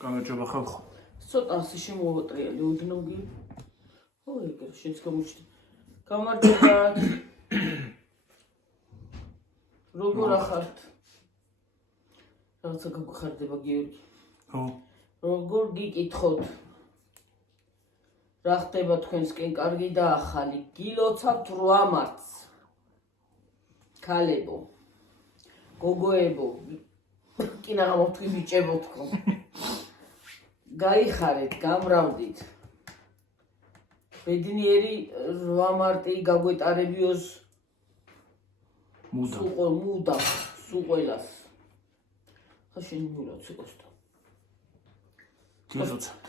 გამარჯობა ხალხო. ცოტასი შემოვატრიალი ოდნოგი. ეგ შენც გამოჩნდა. გამარჯობა. როგორ ახართ? რაღაცა გაგხარდება გიორგი. ხო. როგორ გიკითხოთ? რა ხდება თქვენსკენ კარგი და ახალი? გილოცავთ 8 მარტს. ქალებო. გოგოებო. კინაღა მოვთქვი ბიჭებო თქო. გაიხარეთ, გამრავლდით. ბედნიერი 8 მარტი გაგვეტარებიოს მუდა სულ ყველას. ხა შენ მილოცე კოსტა. გილოცავთ.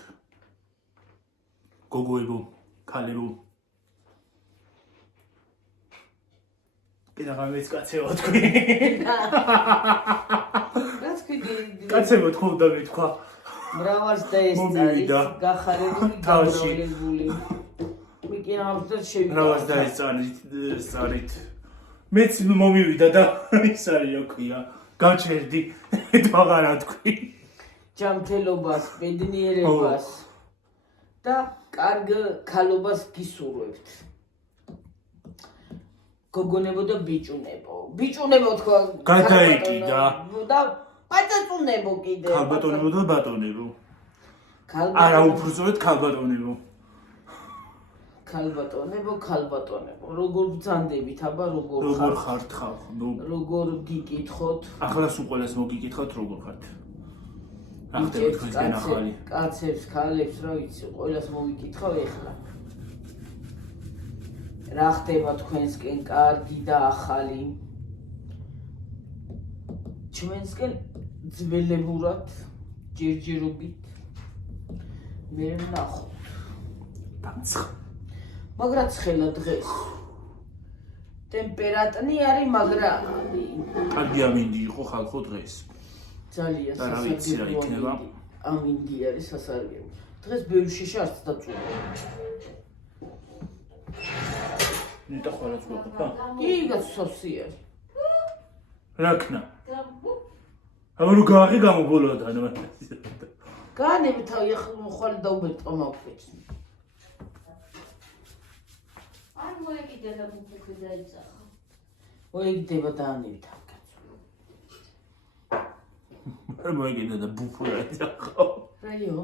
გოგოებო, ქალებო. კინაღა მეც კაცებო თქვი. რაც კიდე კაცებო თქო და მეთქვა. მრავალს და ეს წარი გახარებული გამრავლებული. მიკინავთ შევიდა. მრავალს და ეს წარით. მეც მომივიდა და ის არის რა ქვია. გაჩერდი თვაღარა თქვი. ჯანმრთელობას, ბედნიერებას და კარგ ქალობას გისურვებთ. გოგონებო და ბიჭუნებო. ბიჭუნებო თქვა. გადაიკიდა. და პატაწუნებო კიდე. ქალბატონებო და ბატონებო. ქალბატონებო. არა უბრალოდ ქალბატონებო. ქალბატონებო. როგორ ბრძანდებით, აბა როგორ ხართ ხალხო? ნუ როგორ გიკითხოთ? ახლა სულ ყველას მოგიკითხავთ როგორ ხართ? რა ხდება თქვენთან ახალი? კაცებს, ქალებს, რა ვიცი, ყველას მოვიკითხავ ეხლა. რა ხდება თქვენსკენ კარგი და ახალი? ჩვენსკენ ძველებურად ჯერჯერობით მე ვნახოთ. დამცხ. მაგრამ ცხელა დღეს ტემპერატურა არის, მაგრამ კარგი ამინდი იყო ხალხო დღეს. ძალიან და რა ვიცი რა იქნება? ამინდი არის სასარგებლო. დღეს ბევრი შეშა არც დაწულა. ნეტა ხვალაც გვაყოფა? კი, გასოსია. რა ქნა? აბა ნუ გააღი გამობოლოდან. განები თავი ახლა ხვალ დაუბერტყო მოგfeჭს. არ მოეკიდა და ბუფუქი დაიძახა. მოიგდება დაანები თავკაცო. არ მოეკიდა და ბუფუქი დაიძახა. რაიო?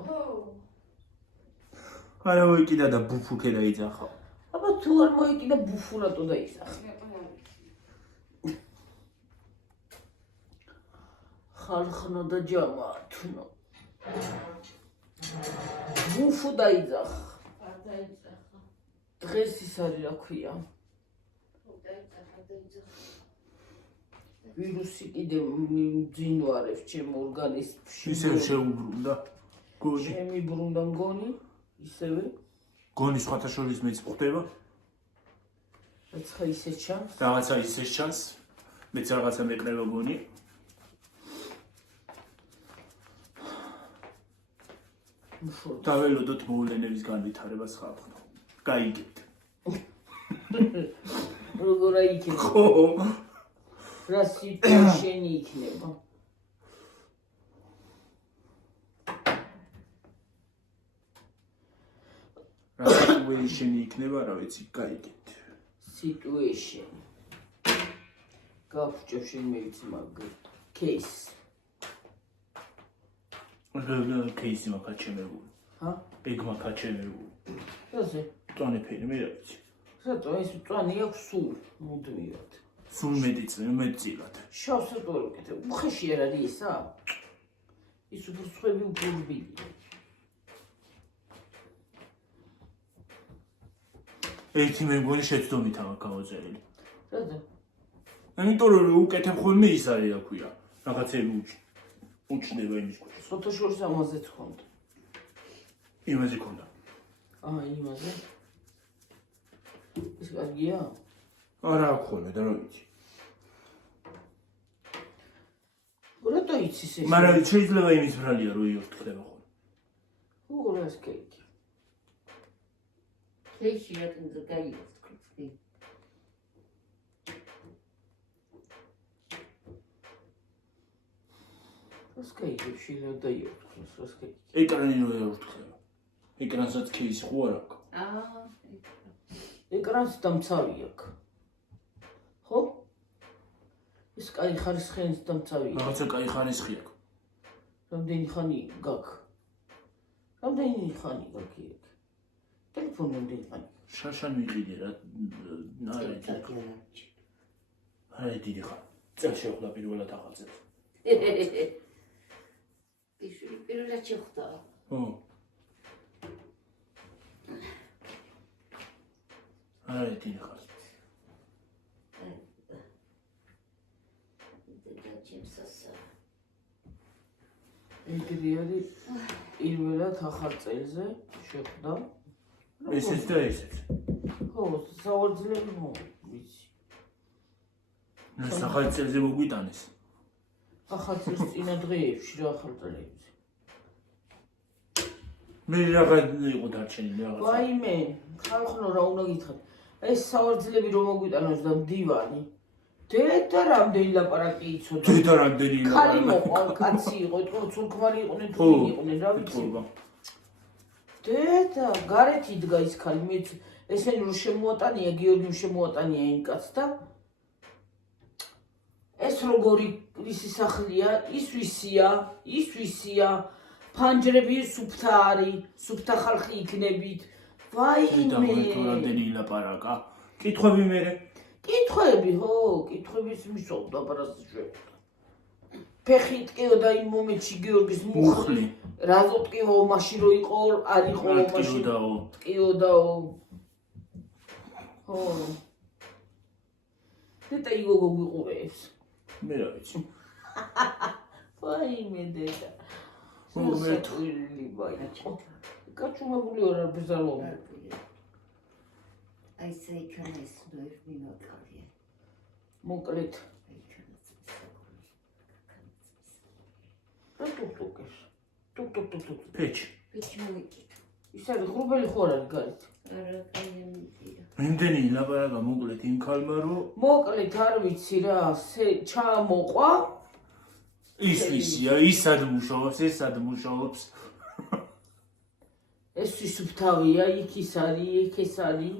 არ მოეკიდა და ბუფუქი დაიძახა. აბა თუ არ მოიკიდა ბუფურატო დაიძახა. ხალხნო და ჯამათნო. ბუფუ დაიძახა. არ დაიძახა. დღეს ის არის რა ქვია. დაიძახა. ვირუსი კიდე მძინვარებს ჩემ ორგანიზმში. ისევ შეუბრუნდა. გონი. ჩემი ბრუნდა მგონი, ისევე. გონი სხვათა შორის მეც ხვდება. რაცა ისე ჩანს. რაღაცა ისე ჩანს. მეც რაღაცა მეკრება გონი. დაველოდოთ მოვლენების განვითარებას ხალხო. გაიგებთ. როგორ აიქნება? ხო. რა სიტუაცია იქნება? რა სიტუაცია იქნება, რა ვიცი, გაიგებთ. სიტუაცია. გავხჭევ შენ მეცი მაგ кейს. кейსი მაქაჩემებული. ჰა? ეგ მაქაჩემებული. რაზე? წონე ფილმი რა ვიცი. რატო ეს წვანი აქვს სულ მუდმივად. სულ მეტწილად. შავს რატო არ ვკეთებ? უხეში არ არის ესა? ის უფრო სხვები უფრო რბილია. ერთი მე მგონი შეცდომით ამას გავაწერილი. რატო? ამიტომ რომ უკეთებ ხოლმე ის არის რა ქვია. რაღაცები უჩნდება იმის ქვეშ. ფოტოშორის ამაზეც ხონდა. იმაზე ქონდა. იმაზე. ეს კარგია? არა აქვს ხოლმე და რა ვიცი. რატო იცის ეს? მაგრამ შეიძლება იმის ბრალია რომ იორთ ხდება ხოლმე. რას კეიქი? Keşke yatınca gayet kutlu. Rozkajdzie się nie oddaje. Rozkajdzie. ეკრანი რო ეორთქება. ეკრანსაც кейსი ხო არ აქვს? აა, Ekran's დამცავი აქვს. ხო? ეს კაი ხარისხენის დამცავი. რაღაცა კაი ხარისხი აქვს. რამდენი ხანი გაქვს? რამდენი ხანი გაქვს იქ? ტელეფონი რამდენი ხანი? შაშან ვიყიდე რა. აი დიდი ხარ. წელ შევხვდა პირველად ახალწელს. ისური პირველად შეხვდა. ხო. აი დიდი ხარ. და ჩემსასა. ეგრე არის პირველად ახალწელზე შეხვდა. ესეც და ესეც. ხო, საوارძლები ვიცი. ეს ახალწელზე მოგვიტანეს. ახალწელს წინა დღეებში რა ახალწელებზე. მე რაღაც იყო დარჩენილი რაღაც. ვაიმე, ხალხო რა უნდა გითხრათ. ეს საوارძლები რომ მოგვიტანოს და მდივანი. დედა რამდენი ლაპარაკი იცოდა. დედა რამდენი ხალი მოყვა, კაცი იყო, ცურქმარი იყვნენ, თუ იყვნენ, რა ვიცი. დედა, გარეთ იდგა ის ხალი, მეც ესენი რომ შემოატანია, გიორგიმ შემოატანია იმ კაცს და ეს როგორი ისი სახლია, ის ვისია, ფანჯრები სუფთა არის, სუფთა ხალხი იქნებით. ვაიმე. თუ რამდენი ლაპარაკა? კითხვები მერე? კითხვები, ხო, კითხვების მისვლა ბრაზს შეხვდა. ფეხი ტკიოდა იმ მომენტში გიორგის მუხლი. რაზო ტკიო მაშინ რო იყო, არ იყო მაშინ. ტკიოდაო. ხო. დედა იგოგო გიყურებს. მე რა ვიცი. ვაიმე დედა. მე თვილი ბაიჭო. კაჩუმებული არა ბზალო. აი ესე იქნეს ნუ მიმოყავია. მოკლედ. აი იქნეს საკური. ტუკ-ტუკ-ტუკ. ტუკ-ტუკ-ტუკ. პეჩი. პეჩი მოვიკითხე. ის არის ღრუბელი ხო არ არის გარეთ? არა, კაი. იმდენი ლაპარაკა მოკლედ იმ ქალმა რომ მოკლედ არ ვიცი რა, ჩამოყვა. ის ვისია, ის სად მუშაობს, ეს სად მუშაობს. ეს სუფთავია, იქ ის არის, იქ ეს არის.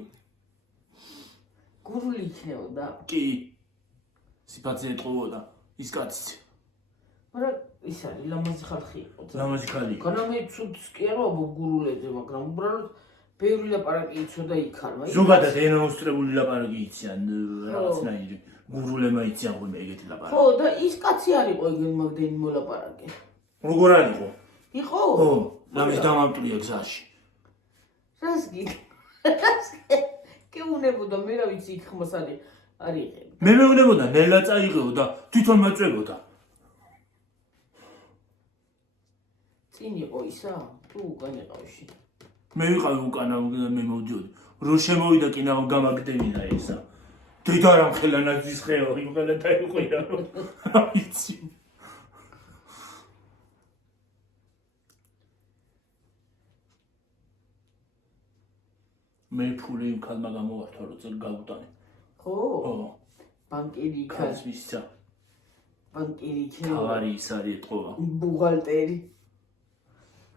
გურული იქნებოდა. კი. სიფაძე ეთყობოდა ის კაციც. მაგრამ ის არის ლამაზი ხალხი იყო. ლამაზი ქალი. განამე ცუდს კი არ ვაბო გურულებზე, მაგრამ უბრალოდ ბევრი ლაპარაკი იცოდა იქ ხალხი. ზოგადად ენაუსტრებული ლაპარაკი იციან რაღაცნაირი. გურულემა იციან ხოლმე ეგეთი ლაპარაკი. ხო, და ის კაცი არ იყო ეგენ მაგდენი მოლაპარაკე. როგორ არ იყო? იყო? ხო, ლამაზი დამამტვრია გზაში. რას გიქ? კეუნებოდა მე რა ვიცი იქ ხმას არის იღებ. მე მეუბნებოდა ნელა წაიღეო და თვითონ მოწვევოდა. წინ იყო ისა? თუ უკან იყავში? მე ვიყავი უკანა მე მოვდიოდი. რო შემოვიდა კი ნაო გამაგდებინა ესა. დედა რა მხელანაძის ხეო, იმხელა დაიყვირა. აიცი. მე ფული იმ ქალმა გამოვართა რომ წელ გავუტანე. ხო? ხო. ბანკირი იქ ქალს არის. მისცა. ბანკირი იქ თავარი ის არის ეთყობა. ბუღალტერი.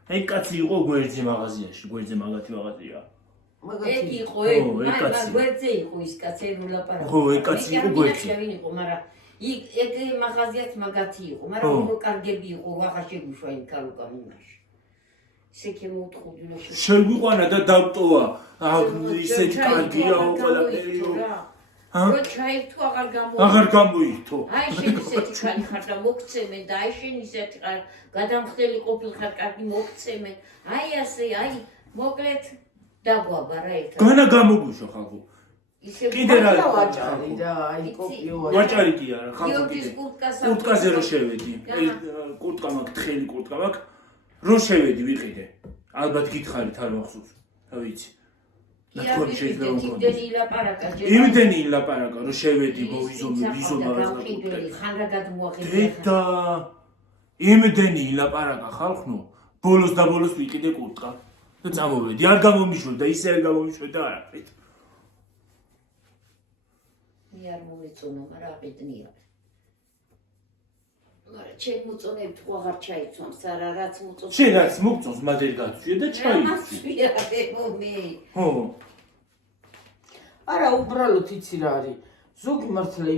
აი კაცი იყო გვერდზე მაღაზიაში, გვერდზე მაგათი მაღაზია. ეგ იყო, კაცი. გვერდზე იყო ის კაცი ლაპარაკი. ხო, ეგ კაცი იყო გვერდზე. ვინ იყო, მაგრამ ეგ მაღაზიაც მაგათი იყო, მაგრამ კარგები იყო, აღარ შეგვიშვა იმ კალუკა მიმაში. ისე მოუთხოდი რომ შეგვიყვანა და დავტოვა. ისეთი კარგია ყველაფერი. რო ჩაირთო აღარ გამოირთო. აი შენ ისეთი ხარ ხარ და მოგცემე და აი შენ ისეთი ხარ გადამხდელი ყოფილ ხარ კარგი მოგცემე. აი ასე, აი მოკლედ დაგვაბა რა ერთად. განა გამოგვიშო ხალხო. კიდე რა ვაჭარი რა, აი კოპიო ვაჭარი კი არა, ხალხო გიორგის კიდე. კურტკას კურტკაზე რო შევედი. კურტკა მაქვს, თხელი კურტკა მაქვს. რო შევედი ვიყიდე. ალბათ გითხარით არ მახსოვს. რა ვიცი. ნათქვამი შეიძლება მქონდეს. იმდენი ლაპარაკა რომ შევედი მოვიზომე ხან რა გადმოაყიდე. დედა იმდენი ლაპარაკა ხალხნო, ბოლოს და ბოლოს ვიყიდე კურტკა და წამოვედი. არ გამომიშვებდა, ისე არ გამომიშვებდა არაფრით. მე არ მოეწონა, მაგრამ აყიდნია. ჩემ მოწონებით ხო აღარ ჩაიცვამს არა რაც მოწონს შენ რაც მოგწონს მაგერ გაწვია და ჩაიცვი მე ხო არა უბრალოდ იცი რა არის ზოგი მართლა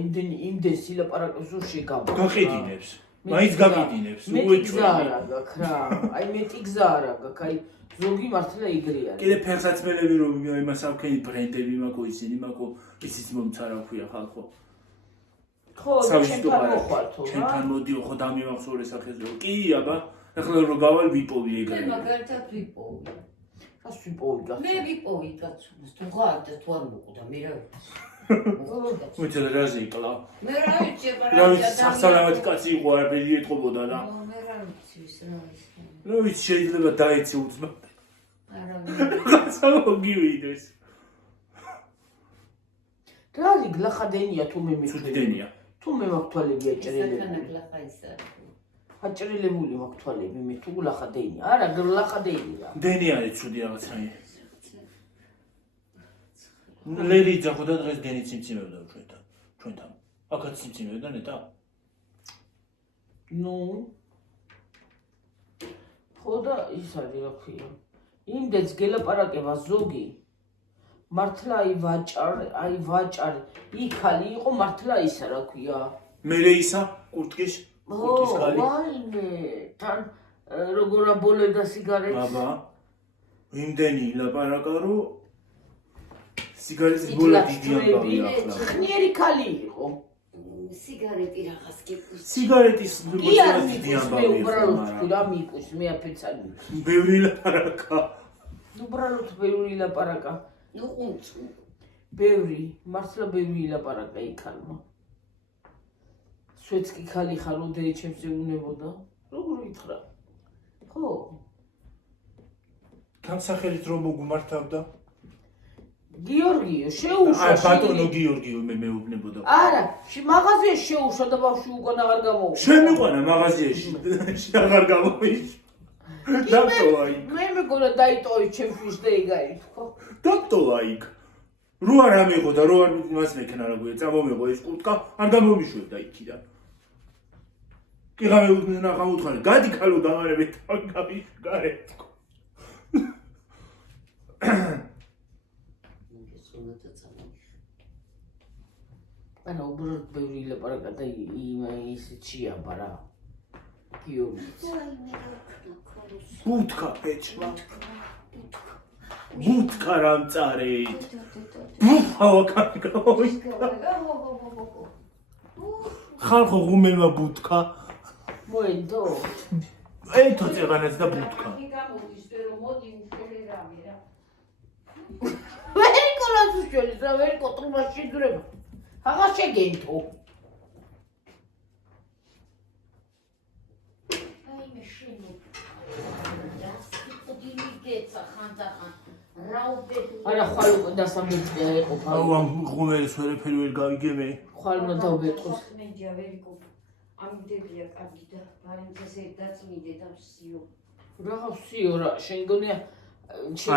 იმდენს ილაპარაკებს რომ შეგაბა გაყიდინებს მაინც გაყიდინებს მეტი გზა არა გაქვს რა აი მეტი გზა არა გაქვს აი ზოგი მართლა იგრი არის კიდე ფერსაცმელები რომ იმას აქვს ბრენდები მაქო ისინი მაქო ისიც მომცარა ქვია ხალხო ხო ჩემთან მოხვალთო რა ჩემთან მოდიო ხო დამიმახსოვრე სახეზე კი აბა ახლა რომ გავალ ვიპოვი მე ეგრე მაგალითად ვიპოვი რას ვიპოვი გასა მე ვიპოვი კაცოს თუ ღარდა თუ არ მოკვდა მე რა ვიცი რაზე იკლა მე რა ვიცი რა ვიცი სახსალავათი კაცი იყო არაფერი ეთყობოდა და მე რა ვიცი ის რა ვიცი რა ვიცი შეიძლება დაეცე უცმა არა კაცო მოგივიდეს რა არის გლახადენია თუ მე ცუდიდენია თუ მე მაქვს თვალები აჭრილებული საკანაკლა ხაისა აჭრილებული მაქვს თვალები მე თუ გლახადენია არა გლახადენია დენი არის ცუდი რაღაცაი ლელი ძახოდა დღეს დენი ციმციმებდა ჩვენთან აქაც ციმციმებდა ნეტა ნუ ხოდა ის არის რა ქვია იმდენს გელაპარაკება ზოგი მართლა აი ვაჭარი იქალი იყო მართლა ისა რა ქვია მერე ისა კურტკის კალი ვაიმე თან როგორ აბოლედა სიგარეტს აბა იმდენი ლაპარაკა რომ სიგარეტის ბოლა დიდი ამბავი ახლა ხნიერი ქალი იყო სიგარეტი რაღაც გიყვის სიგარეტის კი არ დიდი მიყვის მე ამბავი უბრალოდ რა მიყვის მე აფეცანი ბევრი ლაპარაკა უბრალოდ ბევრი ლაპარაკა ნუ ყუნწუ ბევრი მართლა ბევრი ლაპარაკა იქალმა სვეცკი ქალი ხარ ოდეი ჩემს ეუნებოდა როგორ ვითხრა ხო თან სახელით რომ მოგმართავდა გიორგიო შეუშვა აი ბატონო გიორგიო მე მეუბნებოდა არა მაღაზიაში შეუშვა და ბავშვი უკან აღარ გამოვიდა შემიყვანა მაღაზიაში აღარ გამომიშ დაკტოვა იქ მე მეგონა დაიტოვე ჩემთვის და ეგ არის ხო დაკტოვა იქ რო არ ამიღო და რო არ მას მექნა რა გვია წამომიღო ეს კურტკა არ გამომიშვებდა იქიდან კი გამეუბნება გამოუთხარი გადი ქალო დამარებით გავიშ გარეთ არა უბრალოდ ბევრი ლაპარაკა და ისე ჩიაბა რა გიორგიც ბუთკა პეჭვა ბუთკა რამ წარeit ბუფავა გამოვიდა ხალხო ღუმელმა ბუთკა მოედო ეთო წეღანაც და ბუთკა ვერი კოლას უშველის და ვერი კოტრუმას შეძრება აღა შეგენთო აი მე შენო გეცა ხანდახან რაუბები არა ხვალ უკვე დასამბეჭდია ეყოფა აუ ამ ღუმელის ვერაფერი ვერ გავიგე მე ხვალმა დავბეჭოს მეჯა ვერიკო ამდებია კარგი და ბარემცესე დაწმინდე და ვსიო რა ვსიო რა შენ გონია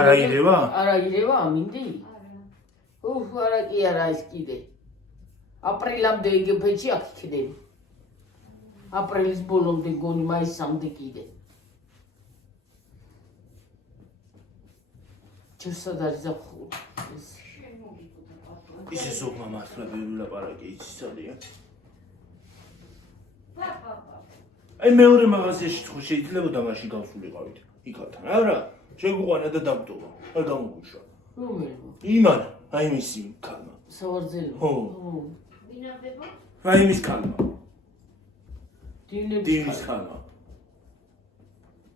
არა ირევა არა ირევა მინდი არა არა კი არა ის კიდე აპრილამდე იგებეჭი აქ იქნები აპრილის ბოლომდე გონი მაისამდე კიდე ჩესად არის ზაფხული ისე ზოგმა მართლა ბევრი ლაპარაკი იცის ძალიან აი მეორე მაღაზიაში ხო შეიძლებოდა მაშინ გავსულიყავით იქალთან არა შეგვიყვანა და დაგტოვა არ გამოგუშვა რომელმა იმან აი მისი ქალმა სავარძელო ხო ვინადება აი იმის ქალმა დინების დინის ქალმა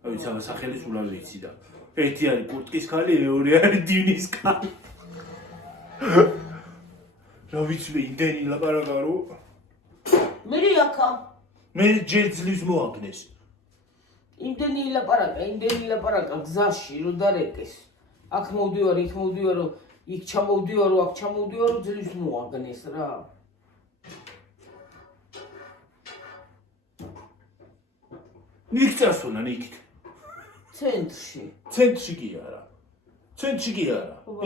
აი სამა სახელის ულავი იცი და ერთი არის კურტკის ქალი მეორე არის დინის ქალი რა ვიცი მე იმდენი ლაპარაკა რომ მე აქა მე ჯერ ძლივს მოაგნეს იმდენი ლაპარაკა გზაში რო დარეკეს აქ მოვდივარ იქ მოვდივარო იქ ჩამოვდივარო აქ ჩამოვდივარო ძლივს მოაგნეს რა იქ წასულა იქით ცენტრში კი არა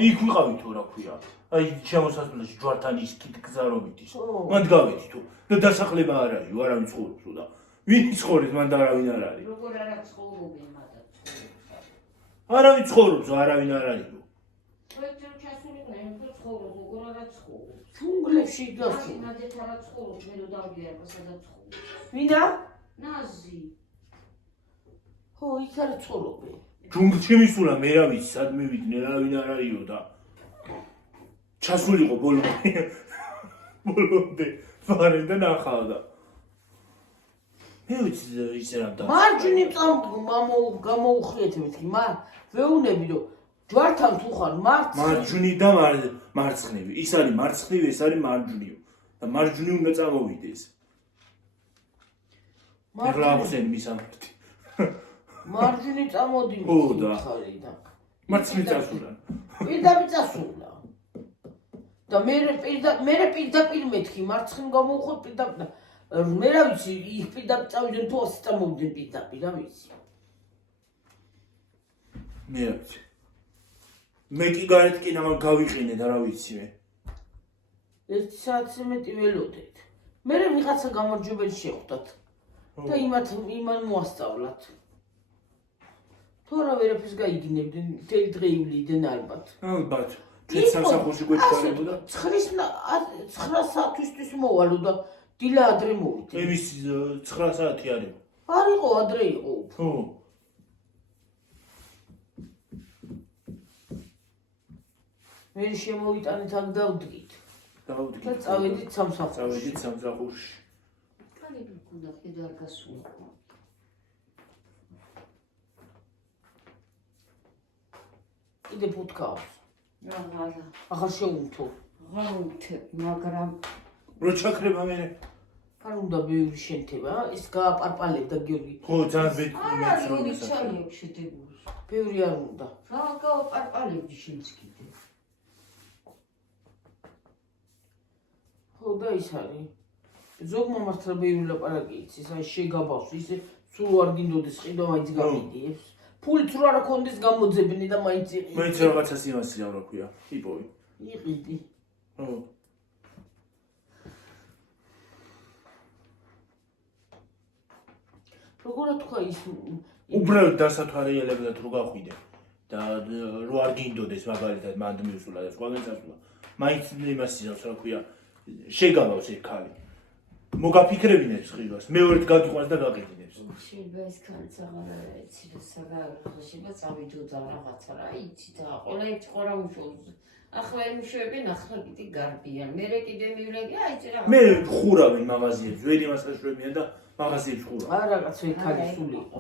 იქ ვიყავი თუ რა ქვია აი შემოსასვლელში ჯვართან ის კით გზარობით ის მანდ გავედი თუ და დასახლება არაიო არავინ ცხოვრობს და ვინ ცხოვრობს მან და არავინ არ არის. როგორ არა ცხოვრობენ მაგათ. არავინ ცხოვრობს, არავინ არ არის. პროექტზე ჩასულიყვნენ, თუ ცხოვრობს, როგორ არა ცხოვრობს. ჯუნგლებში გასულ. ნაზით არა ცხოვრობს, მე რო დავიარება სადაც ცხოვრობს. ვინა? ნაზი. ხო, იქ არ ცხოვრობენ. ჯუნგლში მისულა მე რა ვიცი, სად მივიდნენ, არავინ არ არისო და ჩასულიყო ბოლომდე ვარენ და ნახავდა. მე ვიცი ისე რა და მარჯვნივ გამოუხლიეთებთ კი ვეუნები რომ ჯვართან თუ ხარ მარჯვნივ და მარცხნივ. ის არის მარცხნივ, ეს არის მარჯვნივ. და მარჯვნივ უნდა წამოვიდეს. რა ახსენ მისამართი. მარჯვნივ წამოდი ხო და ხარი და მარცხნივ წასულა. პირდაპირ წასულა. და მე პირდაპირ მეთქი მარცხნივ გამოვხოთ პირდაპირ. მე რა ვიცი, იქ პირდაპირ წავიდნენ თუ ასე წამოვიდნენ პირდაპირ, რა ვიცი. მე რა ვიცი. მე კი გარეთ კი ნამ გავიყინე და რა ვიცი მე. 1 საათზე მეტი ველოდეთ. მე ვიღაცა გამარჯვებელი შეხვდათ. და იმან მოასწავლათ. თორა ვერაფერს გაიგინებდნენ, მთელი დღე ივლიდან ალბათ. ალბათ. ჩვენ სამსახურში გვეჩქარებოდა. 9 საათისთვის მოვალო და დილა ადრე მოვიდე. იმის 9 საათი არის. არ იყო, ადრე იყო. ხო. მე შემოვიტანეთ აქ დავდგით. და წავედით სამსახურში. კალიბრი გქონდა კიდე არ გასულა. კიდე ფუტკავს. რა. ახლა შეუნთო. მაგრამ რო ჩაქრება მე არ უნდა ბევრი შენთება, ეს გააპარპალებდა გიორგი. ხო, ძალიან ბედნიერი არა, როგორ ჩაიებს შედებული. ბევრი არ უნდა. რა გააპარპალებდი შენც კიდე. ხო და ის არის. ზოგმა მართლა ბევრი ლაპარაკი იცის, აი შეგაბავს, ისე სულ არ გინდოდეს ყიდვა მაინც გამიდიებს. ფულით რო არ ქონდეს გამოძებნი და მაინც იყიდი. მაინც რაღაცას იმასი რა ქვია, იპოვი. იყიდი. ხო. როგორ თქვა ის უბრალოდ დასათვალიერებლად რო გახვიდე და რო არ გინდოდეს მაგალითად მანდ მივსულა და სხვაგან წასულა. მაინც იმას იზავს რა ქვია, შეგავავს ეს ქალი. მოგაფიქრებინებს ხილვას, მეორედ გაგიყვანს და გაგედინებს. შეიძლება ეს ქალიც აღარ იცი რა საგარო, შეიძლება წავიდოდა რაღაცა რა იცით რა, ყველა ერთი ყორა უშოვს. ახლა იმუშავებენ, ახლა კიდე გარბიან. მერე კიდე მივლენგი, აი იცი რა. მე ხურავენ მაღაზიებს, ვერ იმას ხეშვრებიან და მაღაზიებს ხურავენ. არა რაღაც ვე ქალი სული იყო.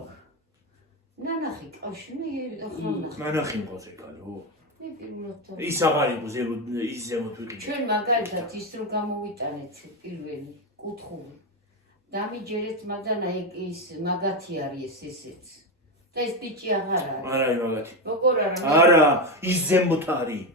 ნანახი კავშირი, მე ახლა ნახე. ნანახი მყავს ეს ქალი, ხო. მე პირველად ის აღარ იყო ის ზემოთ ვიყიდე. ჩვენ მაგალითად ის რო გამოვიტანეთ პირველი კუთხური. დამიჯერეთ, მაგრამ აი ის მაგათი არის ესეც. და ეს ბიჭი აღარ არის. არა მაგათი. როგორ არა? არა, ის ზემოთ არის.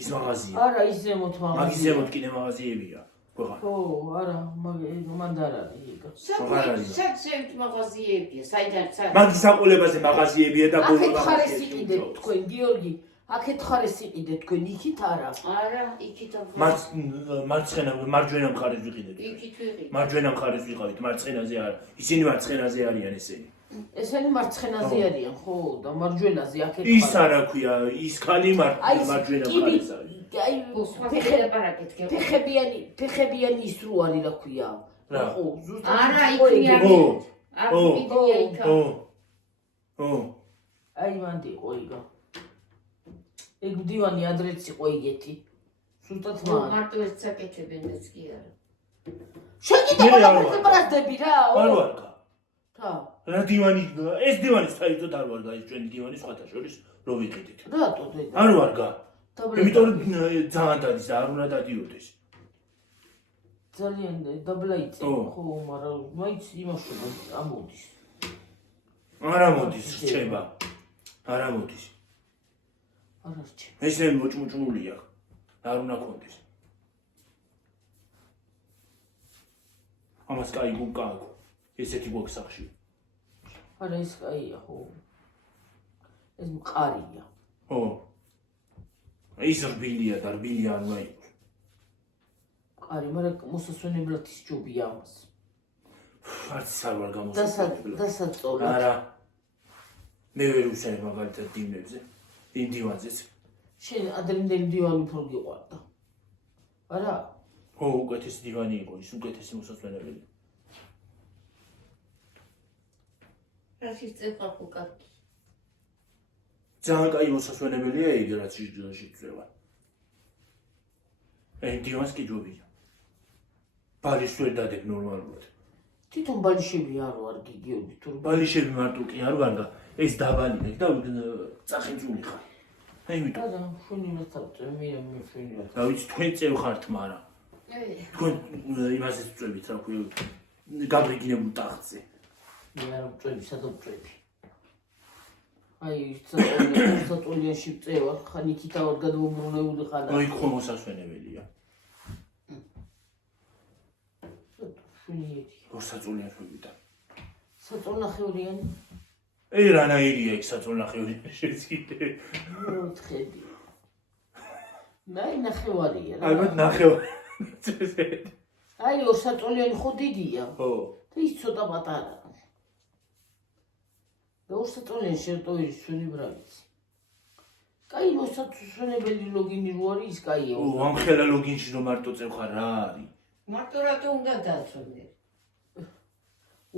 ის მაღაზია. არა, ის ზემოთ მაღაზია. მაგის ზემოთ კიდე მაღაზიებია. ქვეყანა. ხო, არა, მან არ არის ეგ. საერთოდ მაღაზიებია, საიდან მაგის საყოლებაზე მაღაზიებია და ბოლო აქეთ ხარ ეს იყიდეთ თქვენ, გიორგი. აქეთ ხარ ეს იყიდეთ თქვენ, იქით არა. არა, იქით აღარ. მარცხენა, მარჯვენა მხარეს ვიყიდეთ. იქით ვიყიდეთ. მარჯვენა მხარეს ვიყავით, მარცხენაზე არა. ისინი მარცხენაზე არიან ესენი. ესენი მარცხენაზე არიან, ხო, და მარჯვენაზე აქეთ ხარ. ის არა ქვია, ის ქალი მარჯვენა მხარეს არის. აი, ფეხებიანი ის რო არის რა ქვია. ხო, ზუსტად. არა, იქნია. ო. აი, მანდი იყო იგა. ეგ მდივანი ადრეც იყო იგეთი. ზუსტად მარტო ერთ საკეთებენ ეს კი არა. შეგიდა ყველაფერს რა? არ ვარგა. რა? რა დივანი, ეს დივანი საერთოდ არ ვარგა, ეს ჩვენი დივანი სხვათა შორის რო ვიყიდით. რატო დედა? არ ვარგა. იმიტომ რომ ძალიან დადის და არ უნდა დადიოდეს. ძალიან დაბლა იწევ, ხო, მაგრამ მაინც იმაშობა ამოდის. არა მოდის, რჩება. არა მოდის. არა რჩება. ესე მოჭმუჭმულია. არ უნდა კონდეს. ამას კაი გუკააკო. ესეთი გვაქვს სახში. არა ეს კაია, ხო. ეს მყარია. ხო. ის რბილია და რბილი არ უნდა იყოს. მყარი, მაგრამ მოსასვენებლად ის ჯობია ამას. არც არ ვარ გამოსაკვირებელი. დასაწოლად. არა. მე ვერ ვუსვენ მაგალითად დივნებზე. იმ დივანზეც. შენ ადრინდელი დივანი უფრო გიყვარდა. არა? ო, უკეთესი დივანი იყო, ის უკეთესი მოსასვენებელი. რაში წევა ხო კარგი. ძალიან კაი მოსასვენებელია იგი რაც შეწევა. იმ დივანს კი ჯობია. ბალის ვერ დადებ ნორმალურად. თვითონ ბალიშები არ ვარ გიგიოდი თუ ბალიშები მარტო კი არ ვარ და ეს დაბალი და წახინძული ხარ. აიმიტომ. არა, შენილა თავზე მე შენილა. და ვიცი თქვენ წევ ხართ, მაგრამ თქვენ იმასაც წვევით, რა ქვია, გაბრიგინებულ ტახტზე. მე არ ვწვევი, სადაც ვწვევი. აი, საწოლიაში წევა, ხან იქით ავარ გადმობრუნებული ხარ. აი, ხო მოსასვენებელია. შენიერი. როსაწოლიან შვებიდა. საწოლნახევრიანი? ე რანაირია ეგ საწოლნახევრიანი შეძიდე. ხედი. ნახევარია რა. ალბათ ნახევარი. აი, ორ საწოლიანი ხო დიდია? ხო. და ის ცოტა პატარაა. და ორ საწოლიანი შეტოვი შვენი ბრალიც. კაი მოსასვენებელი ლოგინი რო არის, ის კაია. ო, ამ ხელა ლოგინში რომ მარტო წევ ხარ რა არის? მარტო რატო უნდა დაწვენე?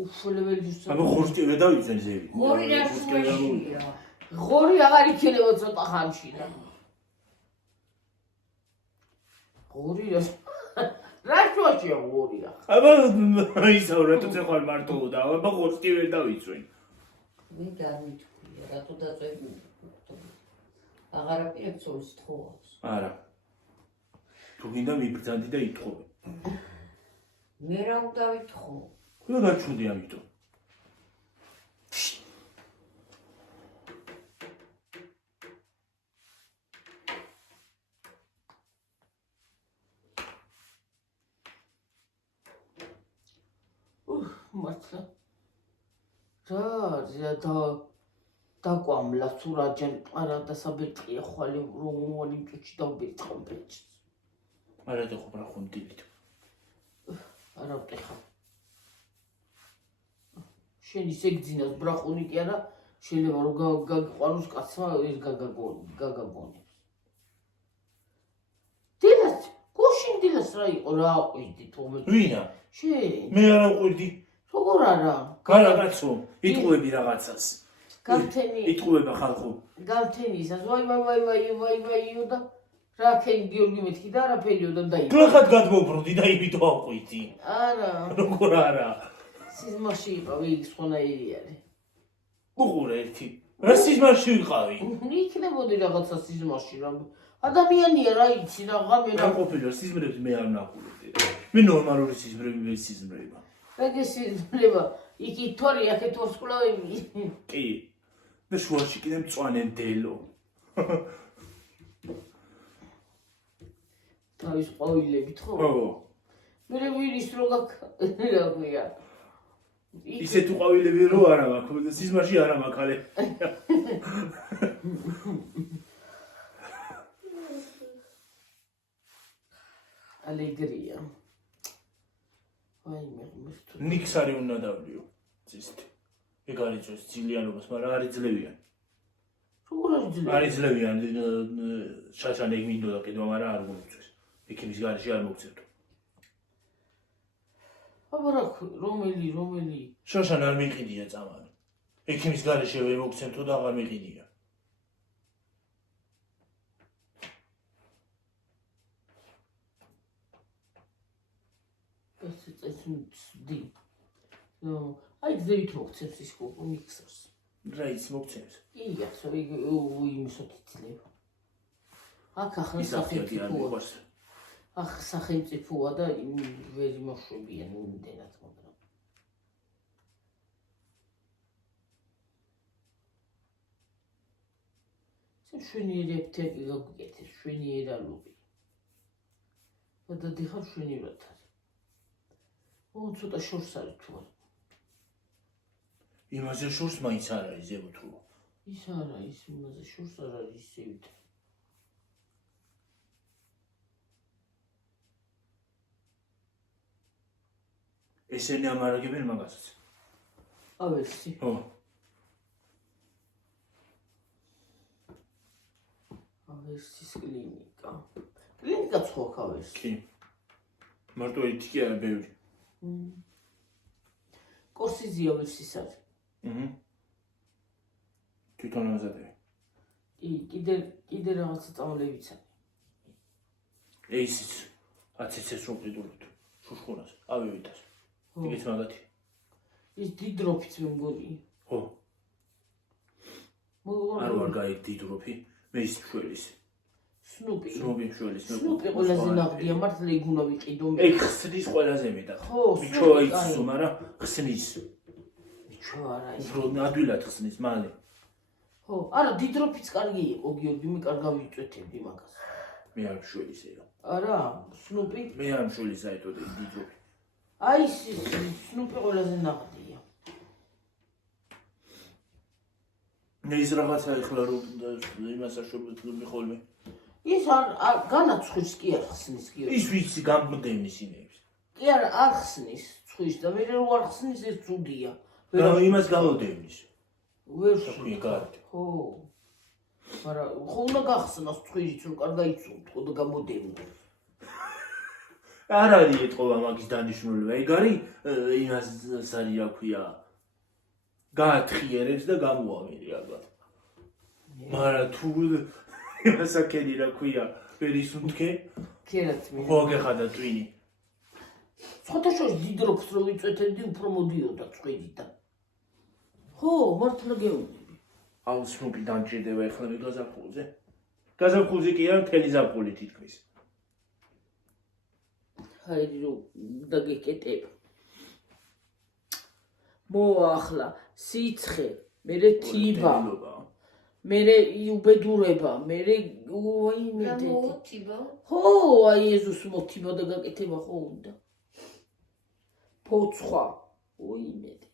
უშველებელი აბა ხორჭი ვერ დავიძენ ზევი. ორი რაშუაშია. ღორი აღარ იქნება ცოტა ხანში და. ღორი რაშუაშია ღორი ახლა. აბა ისაო რატო წევ ხარ მარტო და აბა ხორჭი ვერ დავიძენ. მე გამიტყვია, რატო დაწვენი? აღარ აპირებ ცოლის თხოვავს. არა. თუ გინდა მიბრძანდი და ითხოვე. მე რა უნდა ვითხოვ? რა გაჩვდი ამიტომ? მართლა. რა დაკვამლა სურაჯენ არა დასაბეჭია ხვალე რომ მოალი მწუჩი დავბეჭყო ბეჭს. არა და ხო რა ხონდილით. არა ვტეხა. შენ ისე გძინავს ბრახუნი კი არა შეიძლება რომ გაგიყვანოს კაცმა ეს გაგაგონებს. დილას გუშინ დილას რა იყო რა აყვიდი თუმე. ვინა? შენ. მე არა ვყვირდი. როგორ არა? არა კაცო, იტყუები რაღაცას. გამთენი. იტყუება ხალხო. გამთენისას ვაი და რა ქენ გიორგი მეთქი და არაფერიო და დაი. გლახად გადმობრუნდი და იმით ავყვიდი. არა. როგორ არა? სიზმარში იყავი ის ხონაირი არის. უყურე ერთი. რა სიზმარში ვიყავი? იქნებოდი რაღაცა სიზმარში რა. ადამიანია რა იცი რა ღამე რა. რა ყოფილა სიზმრებს მე არ ნახულობდი. მე ნორმალური სიზმრები მე სიზმრება. ეგ სიზმრება იქ თორი აქეთ ვარსკვლავები. კი. მე შუაში კიდე მწვანე დელო. თავის ყვავილებით ხო? ო. მე ვირის რო გაკია. ისე თუ ყვავილები რო არა მაქვს, სიზმარში არა მაქვს ალე. ალეგრია. აი მე მისთვის. ნიქსარი უნდა დავლიო. ძისტი. ეგ არის ეს ძილიანობას, მაგრამ არის ძლევიანი. როგორ არის ძლევიანი? არის ძლევიანი, შაშან ეგ მინდოდა კიდევ, მაგრამ არ მომწეს. ექიმის გარეშე არ მოგცემთ. აბა რა რომელი? შაშან არ მიყიდია წამალი. ექიმის გარეშე ვერ მოგცემთო და აღარ მიყიდია. დი. ნო, აი ძებით მოგცემს ის მიქსერს. რა ის მოგცემს? ია, იმისოთ იცლება. აქ ახლა სახელმწიფოა. ახ სახელმწიფოა და ვერ იმოშვებიან იმდენად მაგრამ. შვენიერი აფთიაკი გაგვიკეთეს, შვენიერი ალუბი. და დიხარ შვენიერად არის. ცოტა შორს არის თუ არა. იმაზე შორს მაინც არ არის ზემო თუ. ის არა, ის იმაზე შორს არ არის ისევით. ესენი ამარაგებენ მაგასაც. ავერსი. ხო. ავერსის კლინიკა. კლინიკა ხო ავერსი. კი. მარტო ერთი კი არა ბევრი. კორსიზი ავერსის არის. თვითონ ამზადები. კიდე რაღაცა წამლებიც არის. ესიც აციცეს რომ ყიდულოთ. შუშხუნას, ავივიტას. იგიც მაგათი. ის დიდროფიც მე მგონი. ხო. არ ვარ გაიგ დიდროფი, მე ის მშველის. სნუპი. მშველის. სნუპი ყველაზე ნაღდია, მართლა იქ უნდა ვიყიდო მე. ეგ ხსნის ყველაზე მეტად. ხო, მიჩო იცისო, მაგრამ ხსნის. მიჩო არა ის. უფრო ნადვილად ხსნის მალე. ხო, არა დიდროფიც კარგი იყო, გიორგი, მე კარგ გავიწვეთებდი მაგას. მე არ მშველის ეგა. არა, სნუპი. მე არ მშველის საერთოდ დიდროფი. აი ის სნუპი ყველაზე ნაღდია. ის რაღაცა ეხლა რომ იმას აშობლები ხოლმე. ის არ განაცხვის კი არ ხსნის გიორგი. ის ვიცი გამბდენის ინეებს. კი არა, არ ხსნის ცხვრის და მე რო არ ხსნის ეს ცუდია. და იმას გამოდევნის. ვერ საქმე გარეთ. ხო. მაგრამ ხო უნდა გახსნას ცხვირიც რომ კარგად იცოდო და გამოდევნო. არ არის ეთყობა მაგის დანიშნულება. ეგ არის იმას სარი რა ქვია. გაათხიერებს და გამოავერი ალბათ. მაგრამ თუ იმასაკენი რა ქვია, ვერ ისუნთქე, ქერაც მე. ხო გეხადა ტვინი. სხვათა შორის დიდროფს რო ვიწვეთებდი, უფრო მოდიოდა წვიდიდან. ხო, მართლა გეუბნები. აუ სნუპი დამჭირდება ეხლა მე გაზაფხულზე. გაზაფხულზე კი არა, მთელი ზაფხული თითქმის. ჰაირი რო დაგეკეტებ. მოვა ახლა სიცხე, მერე თიბა, მერე უბედურება, მერე უაიმედე. მოთიბა? ხო, აი ეზოს მოთიბა და გაკეთება ხო უნდა. ფოცხვა, უიმედე.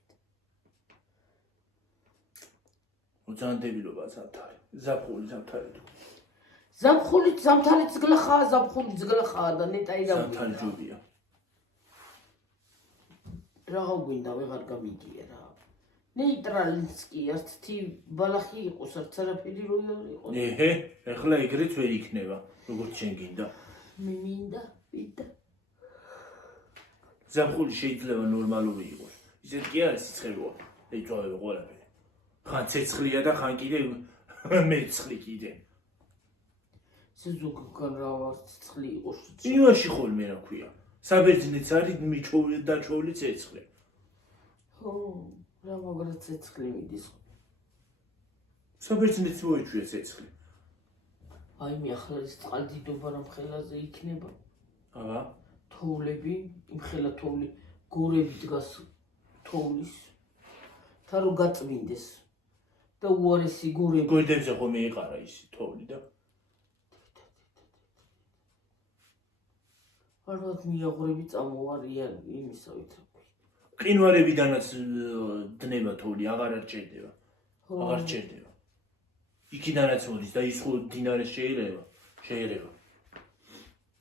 უძანდებილობა ზამთარი. ზაფხული ზამთარი თუ. ზაფხულით ზამთარიც გლახაა, ზაფხულიც გლახაა და ნეტარი რა. ზამთარი ჯობია. რაღა გვინდა ვეღარ გამიგია რა. ნეიტრალიც კი ერთი ბალახი იყოს, არც არაფერი რო იყოს. ეჰე, ეხლა ეგრეც ვერ იქნება, როგორც შენ გინდა. მე მინდა, ვიდა. ზაფხული შეიძლება ნორმალური იყოს. ისეთ კი არის სიცხეოა. ეწვავება ყველაფერი. ხან ცეცხლია და ხან კიდე მეცხლი კიდე. ზოგგან რა ვარ ცეცხლი იყოს. იმაში ხოლმე რა ქვია. საბერძნეთს არის მიჩოვლი და ჩოვლი ცეცხლი. ხო, რა მაგრა ცეცხლი მიდის. საბერძნეთს მოიჩვია ცეცხლი. აი მე ახლა ის წყალდიდობა რამ ხელაზე იქნება. აბა, თოვლები, იმ ხელა თოვლი, გორები დგას თოვლის. თა რო გაწმინდეს. და უარესი გორები. გვერდებზე ხომ მეიყარა ის თოვლი და არად მიაღრები წამოვარიან იმისავით. ყინვარებიდანაც დნება თოვლი, აღარ რჭერდება. აღარ რჭერდება. იქიდანაც მოდის და ის ხო დინარეს შეიძლება.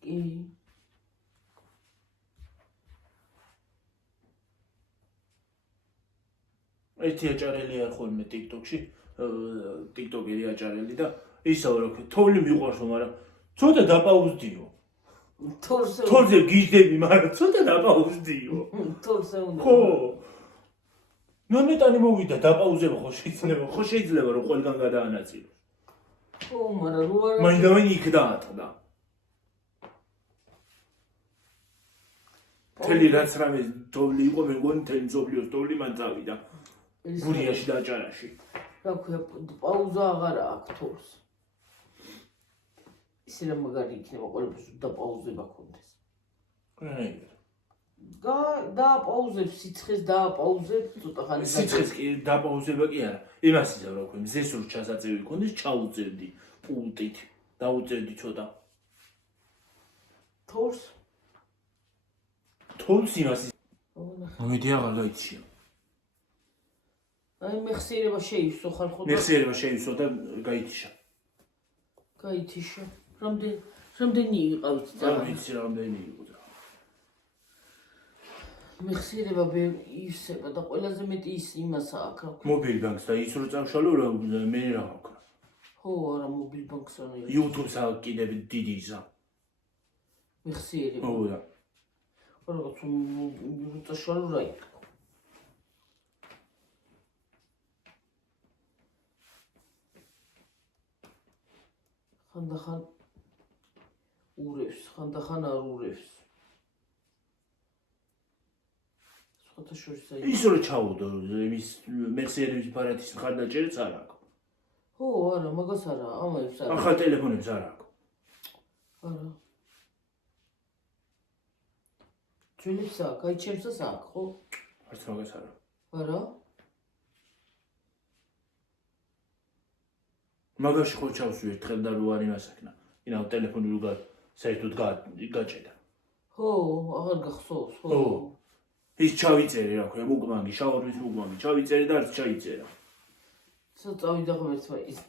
კი. ერთი აჭარელი არ ხოლმე TikTok-ში, TikTok-ერი აჭარელი და ისაო რა ქვია, თოვლი მიყვარს, მაგრამ ცოტა დაპაუზდიო. თოლზე გიждები, მაგრამ ცოტა დაპაუზდიო. თოლზე უნდა. ხო. ნამეტანი მოვიდა დაპაუზება ხო შეიძლება რომ ყველგან გადაანაწილოს. ხო, მაგრამ რო არა. მაინდამაინ იქ დაატყდა. თელი რაც რამე თოვლი იყო, მე მგონი თელი მძობლიოს თოვლი მან წავიდა. გურიაში და აჭარაში. რა ქვია, პაუზა აღარა აქვს თოლს. ისე რა მაგარი იქნება ყველაფერს დაპაუზება ქონდეს. რაიგერ. დააპაუზებ სიცხეს, დააპაუზებ ცოტა ხანი. სიცხეს კი დაპაუზება კი არა. იმას იზამ რა ქვია, მზეს რო ჩასაწევი ქონდეს, ჩაუწევდი პულტით. დაუწევდი ცოტა. თოლს იმას. მომედი აღარ გაიჩია. აი მეხსიერება შეივსო ხალხო და მეხსიერება შეივსო და გაითიშა. გაითიშა. რამდენი იყავით არ ვიცი რამდენი იყო და. მეხსიერება ისება და ყველაზე მეტი ის იმასაა აქ. მობილ ბანკს და ის რო წავშალო მე რა ვქნა. ხო, არა მობილ ბანკს არ არის. YouTube-ს კიდევ დიდი ისა. მეხსიერება. ხო და. რაღაც წაშალო რა იქ. ხანდახან ურევს, ხანდახან არ ურევს. სხვათა შორის აი ის რო ჩაუდო იმის მეხსიერების ბარათის მხარდაჭერაც არ აქვს. ხო, არა, მაგას არა, ამაებს არა. ახალ ტელეფონებს არ აქვს. არა. ძველებს აქვს, აი ჩემსაც აქვს, ხო? არც მაგას არა. არა? მაგაში ხო ჩავსვი ერთხელ და რო არ იმასაკნა. ინა ტელეფონი რო საერთოდ გაჭედა. ხო, აღარ გახსოვს, ხო. ხო. ის ჩავიწერე რა ქვია, მუგმანგი, შავარდის მუგმანგი, ჩავიწერე და არც ჩაიწერა. წავიდა ღმერთმა ის.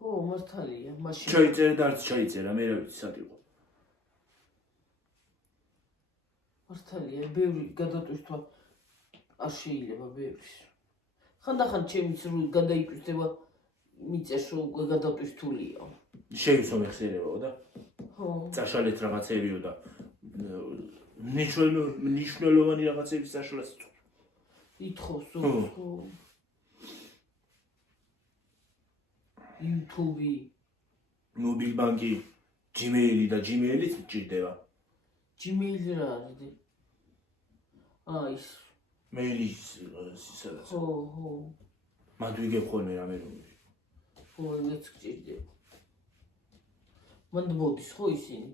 ხო, მართალია, მაშინ. ჩაიწერე და არც ჩაიწერა, მე რა ვიცი სად იყო. მართალია, ბევრი გადატვირთვა არ შეიძლება ბევრის. ხანდახან ჩემიც რო გადაიკვირდება მიწეს რო გადატვირთულია. შეივსო მეხსიერებაო და ხო. წაშალეთ რაღაცებიო და მნიშვნელოვანი რაღაცების წაშალას იწვევ. ითხოვს ხო. YouTube, მობილ ბანკი, Gmail და Gmail-იც მჭირდება. Gmail რა არის? ის. მეილის სადაც. ხო. მათ ვიგებ ხოლმე რამე რომ. ხო, ეგეც გჭირდება. მანდ მოდის ხო ისინი?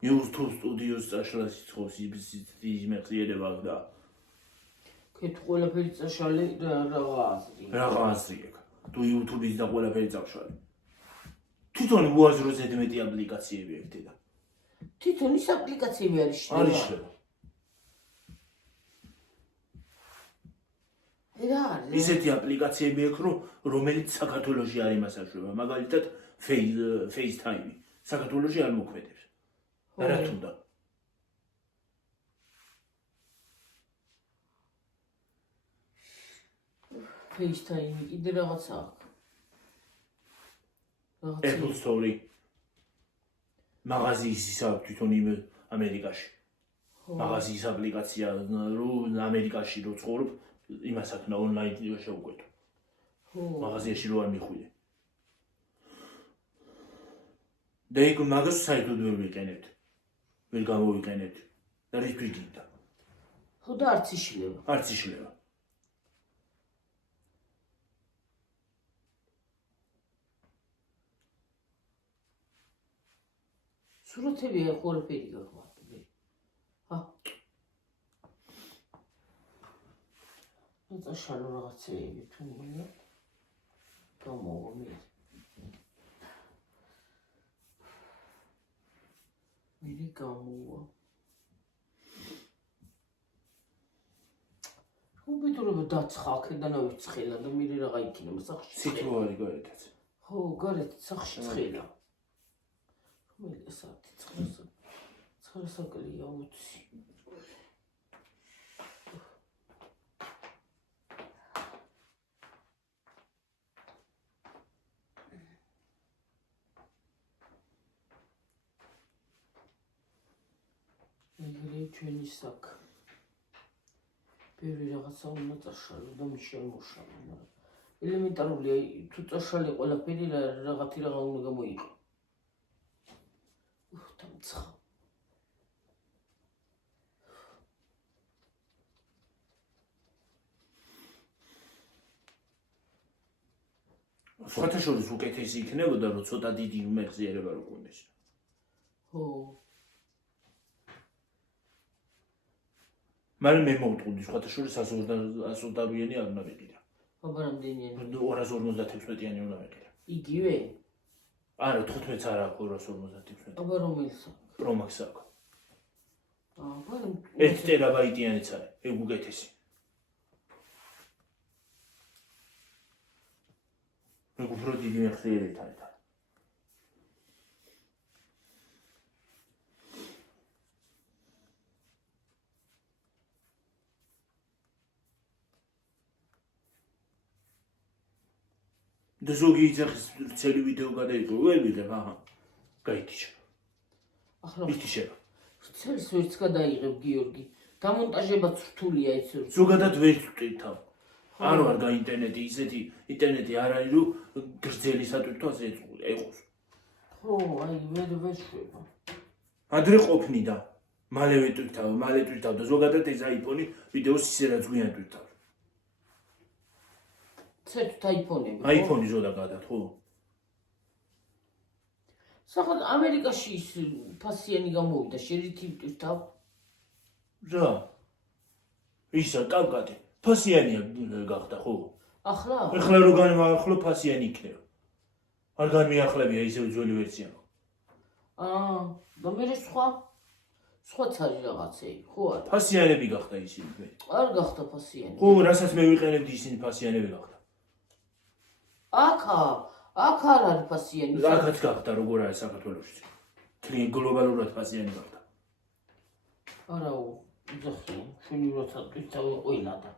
YouTube სტუდიოს წაშლას იწვევს ის მეხსიერება და კეთ ყველაფერი წაშალე რა აზრი. რა აზრი აქვს? თუ YouTube-ის და ყველაფერი წავშალე. თვითონ უაზრო ზედმეტი აპლიკაციები ექთე და თვითონ ის აპლიკაციები არის შეხება. არის შეხება. რა არის? ისეთი აპლიკაციები აქვს, რომელიც საქართველოში არ იმასაშვება, მაგალითად FaceTime. საქართველოში არ მოქმედებს. რა თუნდა? FaceTime კიდე რაღაცა აქვს. Apple Store. მაღაზიის ისა თვითონ იმ ამერიკაში. მაღაზიის აპლიკაცია რო ამერიკაში რო ცხოვრობ, იმას აქნა ონლაინ შეუკვეთო. ხო. მაღაზიაში რო არ მიხვიდე. და იქ მაგას საერთოდ ვერ ვიყენებთ. ვერ გამოვიყენებთ. და რითვით გინდა? ხო და არც იშლება. არც იშლება. სურათები ყველაფერი გაგვარდება. წაშალო რაღაცეები თუნდაც გამოვა მე. მე გამოვა. უბედურება დაცხა აქედან ავიცხელა და მე რა გაიქნება სახში. ციტრო არის გარეთაც. ხო, გარეთ სახში ცხელა. მე საათი 9 საკლია 20. ეგრე ჩვენი საკ. ბევრი რაღაცა უნდა წაშალო და მის შემოშალო, მაგრამ ელემენტარულია, თუ წაშალე ყველაფერი რაღაცი რაღა უნდა გამოიყო. დამცხა. სხვათა შორის უკეთესი იქნებოდა, რომ ცოტა დიდი მეხსიერება რო გქონდეს. ხო. მაგრამ მე მოვტყუდი სხვათა შორის 120-იანი არ უნდა ვიყიდე. აბა რამდენიანი? 256-იანი უნდა ვიყიდე. იგივე? არა, 15-ს არ აქვს 256. აბა რომელსა? Pro Max აქვს. აბა 1 ტერაბაიტიანიც არის, ეგ უკეთესი. უფრო დიდი მეხსიერით არის. და ზოგი იძახის ცელი ვიდეო გადაიღო, ვერ ვიღებ, აჰა. გაითიშა. ახლა ითიშება. ცელს ვერც გადაიღებ გიორგი. დამონტაჟებაც რთულია ეს. ზოგადად ვერ ვტვირთავ. არ ვარ გაინტერნეტი, ისეთი ინტერნეტი არ არის, რომ გრძელი სატვირთვას ეყოს. ხო, აი ვერ შვება. ადრე ყოფნიდა. მალე ვიტვირთავ და ზოგადად ეს iPhone ვიდეოს ისე რაც გვიან ტვირთავ. ცეთთ iPhone-ები. iPhone ზოგადად, ხო? საერთოდ ამერიკაში ის ფასიანი გამოვიდა, შეიძლება ვტვირთავ. რა? ისა კავკადი. ფასიანია გახდა, ხო? ახლა? ეხლა რო განვაახლო ფასიანი იქნება. არ განვიახლებია ისევ ძველი ვერსია. და მე სხვაც არის რაღაცეები, ხო არა? ფასიანები გახდა ისინი. არ გახდა ფასიანი. ხო, რასაც მე ვიყენებდი ისინი ფასიანები გახდა. აქ არ არის ფასიანი. აქაც გახდა როგორ არის საქართველოში. თლიან გლობალურად ფასიანი გახდა. არაო, ძახი, ჩვენი როცა ტვირთავ ყველა და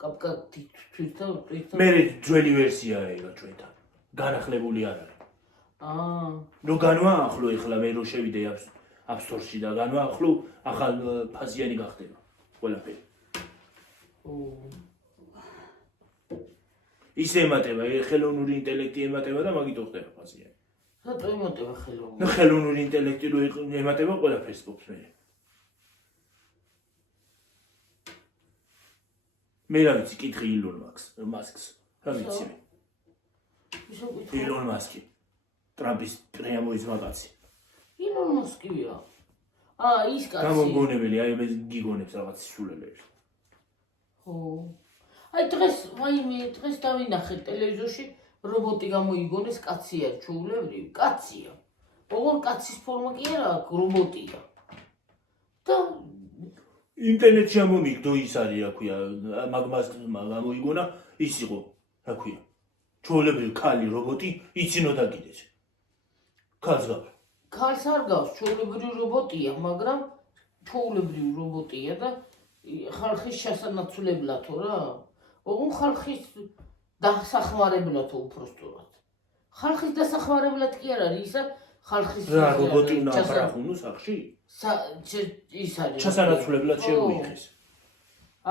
კაპკაკი ტვირთავ. მე ძველი ვერსიაა ეგა ჩვენთან. განახლებული არ არის. რო განვაახლო ეხლა მე რო შევიდე App Store-ში და განვაახლო, ახალ ფასიანი გახდება ყველაფერი. ისე ემატება, ხელოვნური ინტელექტი ემატება და მაგით ხდება ფასიანი. რატო ემატება ხელოვნური? და ხელოვნური ინტელექტი რო ემატება ყველაფერს ფობს მე. მე რა ვიცი, კითხი ილონ მასკს. რა ვიცი მე. ილონ მასკი. ტრამპის პრიამოის მაგაცი. ილონ მასკია. ის კაცი. გამოგონებელი, აი მე გიგონებს რაღაც სულელებს. ხო. აი დღეს დავინახე ტელევიზორში რობოტი გამოიგონეს, კაცია, ჩვეულებრივ, კაცია. ოღონ კაცის ფორმა კი არა, რობოტია. და ინტერნეტში ამომიგდო ის არის, რა ქვია, მაგმას გამოიგონა, ის იყო, რა ქვია. ჩვეულებრივ ქალი რობოტი იცინოდა კიდეც. ქალს გავს. ქალს არ გავს, ჩვეულებრივ რობოტია, მაგრამ ჩვეულებრივ რობოტია და ხალხის შესანაცვლებლათო რა. ოღონ ხალხის დასახმარებლათო უпростоრად. ხალხის დასახმარებლად კი არ არის, ისა ხალხის რა რობოტი უნდა აფრახუნო სახში? ის არის. ჩასანაცვლებლად შეუიღეს.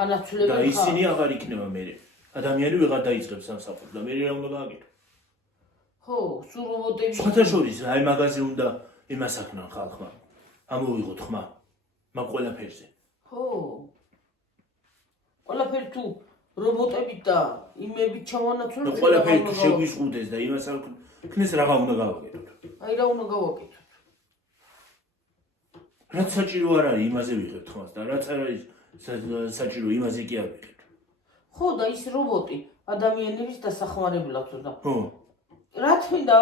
ანაცვლებელი. და ისინი აღარ იქნება მე. ადამიანი ვეღარ დაიწყებს სამსახურს და მე რა უნდა გააკეთო? ხო, სულ რობოტები. სხვათა შორის აი მაგაზე უნდა იმას აკვნან ხალხმა. ამოვიღოთ ხმა. მაგ ყველაფერზე. ხო. ყველაფერი თუ რობოტებით და იმებით ჩავანაცვლოთ, ყველაფერი თუ შეგვიზღუდეს და იმას არ ქნეს რა უნდა გავაკეთოთ? აი რა უნდა გავაკეთოთ? რაც საჭირო არ არის, იმაზე ვიღებთ ხმას და რაც არ არის საჭირო, იმაზე კი არ ვიღებთ. ხო და ის რობოტი ადამიანების დასახმარებლად და ხო. რა თქმა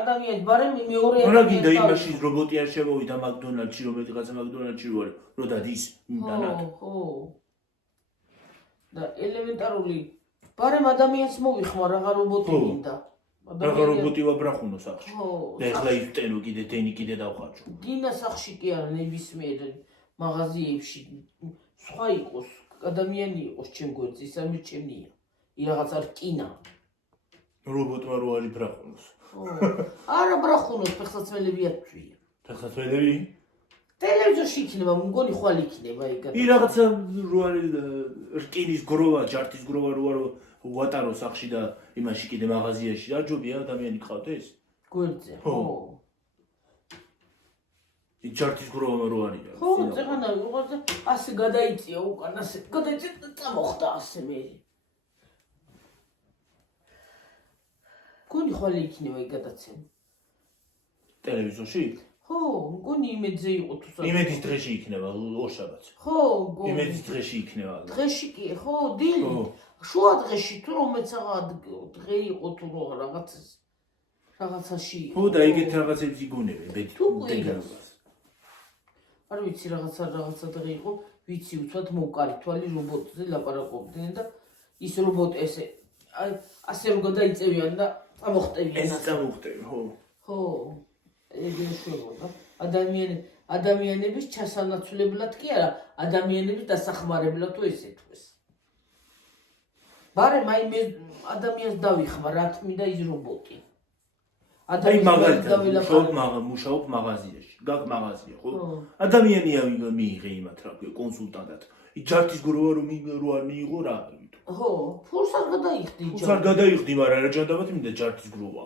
ადამიანს ბარემ მეორე რა გინდა იმაში რობოტი არ შემოვიდა მაკდონალდში, რომელიღაცა მაკდონალდში რო არის, რო დადის იმდანად. ხო. და ელემენტარული ბარემ ადამიანს მოვიხმარ რაღა რობოტი გინდა. რაღა რობოტი ვაბრახუნო სახში. ხო. და ეხლა იტენო კიდე დენი კიდე დავხარჯო. გინდა სახში კი არა ნებისმიერ მაღაზიებში სხვა იყოს ადამიანი იყოს ჩემ გვერდზე, ის არ მიჩემნია. რაღაცა რკინა. რობოტმა რო არის ბრახუნოს. ხო. არა ბრახუნოს, ფეხსაცმელები ათვია. ფეხსაცმელები? ტელევიზორში იქნება, მგონი ხვალ იქნება ეგ. ი რაღაცა რო არის რკინის გროვა, ჯარტის გროვა რო არის ვატარო სახში და იმაში კიდე მაღაზიაში არ ჯობია ადამიანი გყავდეს? გვერდზე, ხო. ი ჯარტის გროვა რო არის. ხო, წეღანა უყურდა, ასე გადაიწია უკან, ასე გადაიწია და წამოხდა ასე მე. გონი ხვალ იქნება ეგ გადაცემა. ტელევიზორში? ხო, მგონი იმედზე იყო თუ საერთოდ. იმედის დღეში იქნება ორშაბათს. ხო, მგონი. იმედის დღეში იქნება. დღეში კი, ხო, დილი. შუა დღეში თუ რომელიც დღე იყო თუ რაღაცაში. ხო, და ეგეთ რაღაცებს იგონებენ ბედი. თუ იგონებს. არ ვიცი რაღაცა დღე იყო, ვიცი უცბად მოვკარი თვალი რობოტზე ლაპარაკობდნენ და ის რობოტი ასე რო გადაიწევიან და წამოხტევიან. ეს წამოხტევი, ხო. ხო. ეგრე შეგვოდა. ადამიანების ჩასანაცვლებლად კი არა, ადამიანების დასახმარებლად თუ ესე თქოს. ბარემ აი მე ადამიანს დავიხმარ, რა თქმა ის რობოტი. აი მაგალითად მუშაობ მაღაზიაში, გაკ მაღაზია, ხო? ადამიანია მიიღე იმათ რა ქვია, კონსულტანტად. ჯართის გროვა რომ არ მიიღო რა ამიტომ. ხო, ფულს არ გადაიხდი ჯართს. ფულს არ გადაიხდი, მაგრამ რა ჯანდაბათ მინდა ჯართის გროვა.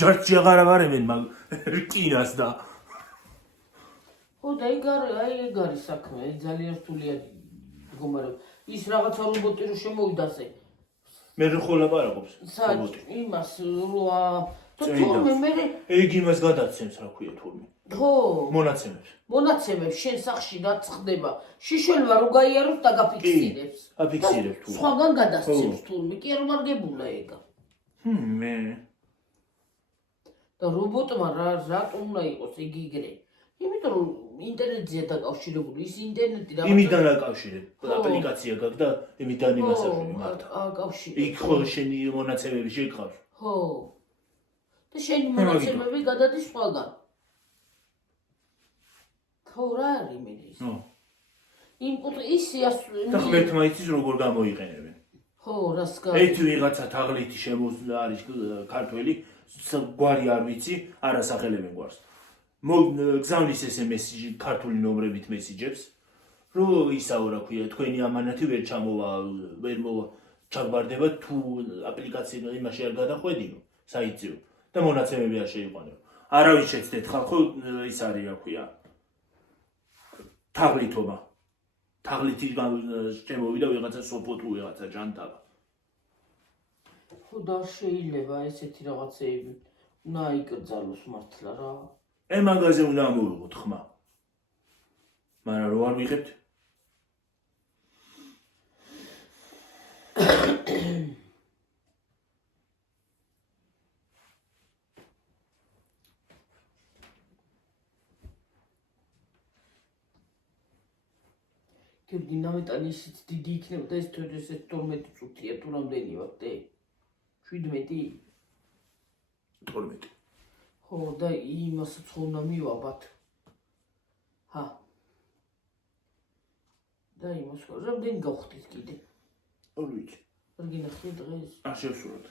ჯართში აღარ ავარებენ მაგ რკინას და ხო და ეგ არის საქმე, ძალიან რთულია მდგომარეობა. ის რაღაცა რობოტი რო შემოვიდაზე. მე ხო ლაპარაკობს რობოტი. იმას როა თორმე მე ეგ იმას გადაცემს რა ქვია თორმე. ხო. მონაცემებს შენ სახში რაც ხდება. შიშველმა რო გაიაროს და გაფიქსირებს. აფიქსირებს თუ. სხვაგან გადასცემს თურმე, კი არ მარგებულა ეგა. მე და რობოტმა რატომ უნდა იყოს ეგ იგრე? იმიტომ რომ ინტერნეტია დაკავშირებული, ის ინტერნეტი რა. იმიდან აკავშირებ, აპლიკაცია გაქვს და იმიდან იმასაშვი მართა. აკავშირებ. იქ ხო შენი მონაცემები შეგყავს. ხო. და შენი მონაცემები გადადის სხვაგან. ხო რა არის მე ის? ხო. ისე და ღმერთმა იცის როგორ გამოიყენებენ. ხო, რას ეს ვიღაცა თაღლითი შემოსვლა არის ქართველი, გვარი არ ვიცი, არასახელებენ გვარს. გზავნის ესე მესიჯი ქართული ნომრებით მესიჯებს, რომ ისაო რა ქვია, თქვენი ამანათი ვერ ჩაგვარდება თუ აპლიკაცია იმაში არ გადახვედიო, საიტზეო და მონაცემები არ შეიყვანო. არავის შეცდეთ ხალხო ის არის რა ქვია. თაღლითობა. თაღლითი შემოვიდა ვიღაცა სოფო თუ ვიღაცა ჯანტალა. ხო და შეიძლება ესეთი რაღაცეები უნდა იკრძალოს მართლა რა. მაგაზე უნდა ამოვიღოთ ხმა. მაგრამ რო არ ვიღებთ? დინამეტანი ისიც დიდი იქნებოდა ეს თუ ეს 12 წუთია თუ რამდენი ვარ? 17? 12. ხო და იმასაც ხონა მივაბათ. ჰა. და იმას ხო რამდენი გავხდით კიდე? არ ვიცი. არ გინახეთ დღეს? არ შევსურვოთ.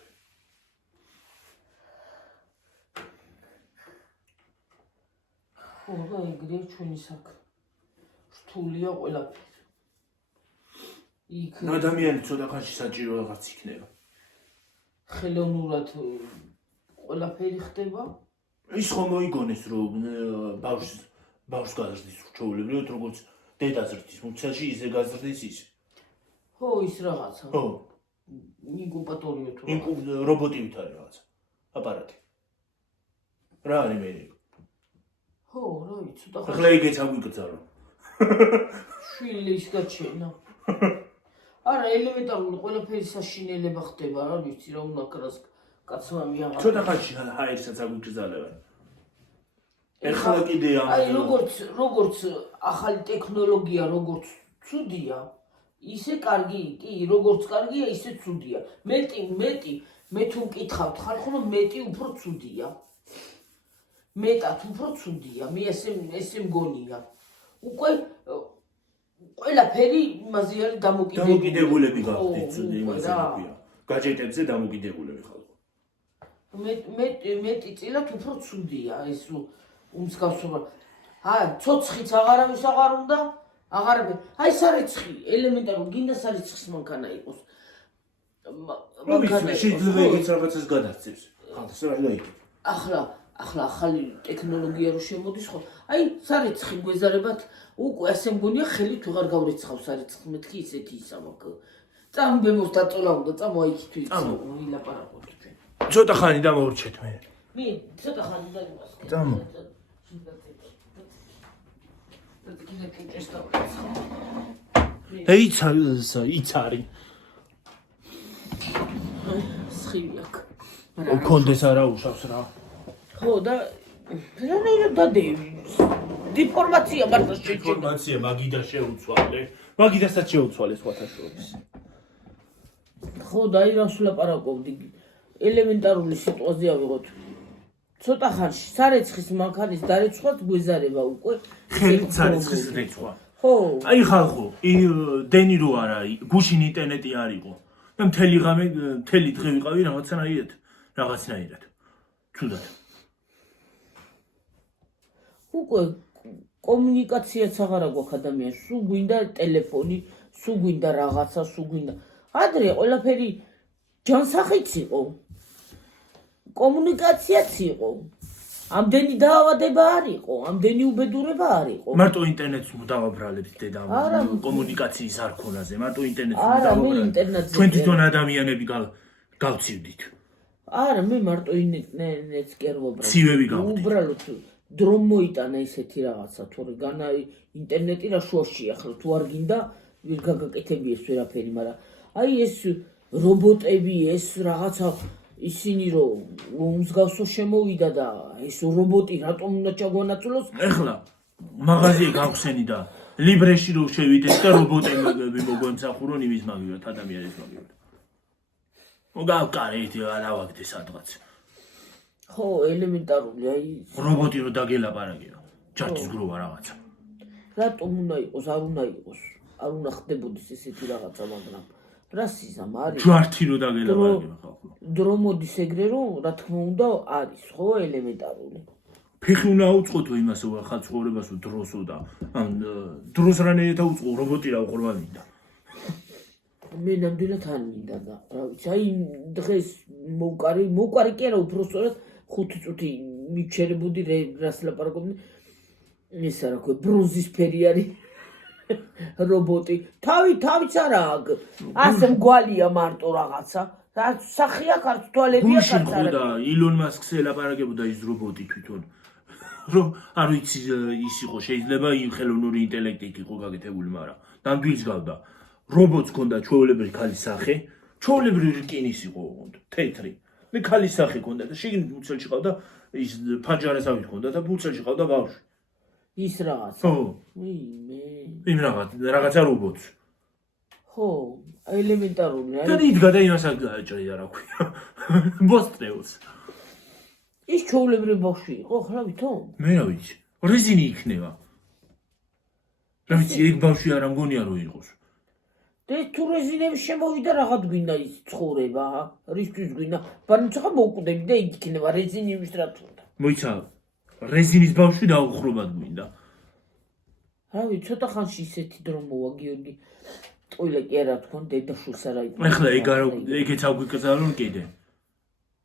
ხო და ეგრე ჩვენი საქმე. რთულია ყველაფერი. ადამიანი ცოტა ხანში საჭირო რაღაც იქნება. ხელოვნურად ყველაფერი ხდება? ის ხომ მოიგონეს რომ ბავშვს გაზრდის ჩვეულებრივად როგორც დედა ზრდის მუცელში ისე გაზრდის ის. ხო ის რაღაცა. ხო. ინკუბატორია თუ რობოტივით არის რაღაცა. აპარატი. რა არის მე? ხო, რა ვიცი, ცოტა ხანში. ახლა იგეც აგვიკრძალო. შვილი ის გაჩენა. არა, ელემენტარული ყველაფერი საშინელება ხდება, რა ვიცი, რა უნდა კრას კაცმა მიაღწია. ცოტა ხანში ჰაერსაც აგვიკრძალებენ. ეხლა კიდე აი როგორც ახალი ტექნოლოგია როგორც ცუდია, ისე კარგი, კი, როგორც კარგია, ისე ცუდია. მე თუ მკითხავთ ხალხო, რომ მეტი უფრო ცუდია. მეტად უფრო ცუდია, მე ესე მგონია. უკვე ყველაფერი იმაზე არის დამოკიდებულები გახდით იმაზე ქვია. გაჯეტებზე დამოკიდებულები ხალხო. მეტი წილად უფრო ცუდია ეს უმსგავსობა. ცოცხიც აღარავის აღარ უნდა, აღარაფერი. აი სარეცხი, ელემენტარული, გინდა სარეცხის მანქანა იყოს. მანქანა შეიძლება ეგეც რაღაცას გადასცემს. ხალხს რა გაიგეთ. ახლა ახალი ტექნოლოგია რო შემოდის ხო? აი სარეცხი გვეზარებათ უკვე ასე მგონია ხელით ვეღარ გავრიცხავს სარეცხს მეთქი ისეთი ისამაკ. წამბემოს დაწოლა უნდა წამოიქით ვიცი ვილაპარაკოთ ჩვენ. ცოტა ხანი დამოურჩეთ მე. ცოტა ხანი დაიმას. წამო. და იცარი. სხივი აქ. კონდეს არა უშავს რა. ხო და რანაირად დადევი. დიფორმაცია მართლა შეჭირდა. დიფორმაცია მაგიდა შეუცვალე. მაგიდასაც შეუცვალე სხვათა შორის. ხო და აი რას ვლაპარაკობდი ელემენტარული სიტუაცია ვიღოთ ცოტა ხანში სარეცხის მანქანის დარეცხვაც გვეზარება უკვე ხელით სარეცხის რეცხვა ხო აი ხალხო დენი რო არა გუშინ ინტერნეტი არ იყო და მთელი ღამე მთელი დღე ვიყავი რაღაცნაირად ცუდად უკვე კომუნიკაციაც აღარ აქვს ადამიანს სულ გვინდა ტელეფონი სულ გვინდა რაღაცა სულ გვინდა ადრე ყველაფერი ჯანსაღიც იყო კომუნიკაციაც იყო ამდენი დაავადება არ იყო ამდენი უბედურება არ იყო მარტო ინტერნეტს დავაბრალებთ დედა კომუნიკაციის არ ქონაზე მარტო ინტერნეტს არა მე ინტერნეტზე ჩვენ თვითონ ადამიანები გავცივდით არა მე მარტო ინტერნეტს კი არ ვუბრალებ ცივები გავხდით უბრალოდ დრომ მოიტანა ესეთი რაღაცა თორე განა ინტერნეტი რა შუაშია ახლა თუ არ გინდა ვერ გაგაკეთებიეს ვერაფერი მაგრამ აი ეს რობოტები ეს რაღაცა ისინი რომ უმსგავსო შემოვიდა და ეს რობოტი რატომ უნდა ჩაგვანაცვლოს ეხლა მაღაზიე გავხსენი და ლიბრეში რო შევიდეთ და რობოტები მოგვემსახურონ იმის მაგივრად ადამიანის მაგივრად მოგავკარეთ ალავაგდე სადღაც ხო ელემენტარული აი რობოტი რო დაგელაპარაკია ჯართის გროვა რაღაცა რატომ უნდა იყოს არ უნდა იყოს არ უნდა ხდებოდეს ესეთი რაღაცა მაგრამ რა სიზამ არის ჯართი რო დაგელაპარაკია ხალხო დრო მოდის ეგრე რომ რა თქმა უნდა არის ხო ელემენტარული ფეხი უნდა აუწყოთო იმასო ხალხ ცხოვრებასო დროსო და ამ დროს რანაირად აუწყო რობოტი რა უყურვა მინდა მე ნამდვილად არ მინდა და რა ვიცი აი დღეს მოვკარი კი არა უბრალოდ 5 წუთი მიჩერებოდი რას ლაპარაკობდი ეს რა ქვია ბრონზისფერი არის რობოტი თავიც არა ასე მგვალია მარტო რაღაცა სახია ქართ თვალებია ქართ და ილონ მასკს ელაპარაკებოდა ის რობოტი თვითონ რომ არ ვიცი ის იყო შეიძლება იმ ხელოვნური ინტელექტი იყო გაკეთებული მაგრამ ნამდვილს გავდა რობოტს ჰქონდა ჩვეულებრივი ქალის სახე ჩვეულებრივი რკინის იყო თეთრი მე ქალის სახე ჰქონდა და შიგნით მუცელში ყავდა ის ფანჯარასავით ჰქონდა და მუცელში ყავდა ბავშვი ის რაღაცა ხო იმ რაღაცა რობოტს ხო ელემენტარული და იდგა და იმასაც გააჭრია რა ქვია მოსტრეულს ის ჩვეულებრივი ბავშვი იყო ხლა ვითომ მე რა ვიცი რეზინი იქნება რა ვიცი ეგ ბავშვი არ ამგონია რომ იყოს და თუ რეზინები შემოვიდა რაღაც გვინდა ის ცხოვრება რისთვის გვინდა ბანუცახა მოუკვდები და იქ იქნება რეზინი ვის რა თქმა მოიცა რეზინის ბავშვი დაუხრობად გვინდა რა ვიცი ცოტა ხანში ისეთი დრო მოვა გიორგი ტოილეტი არა თქვენ დედაშვილს არა იყო ეხლა ეგეც აგვიკრძალონ კიდე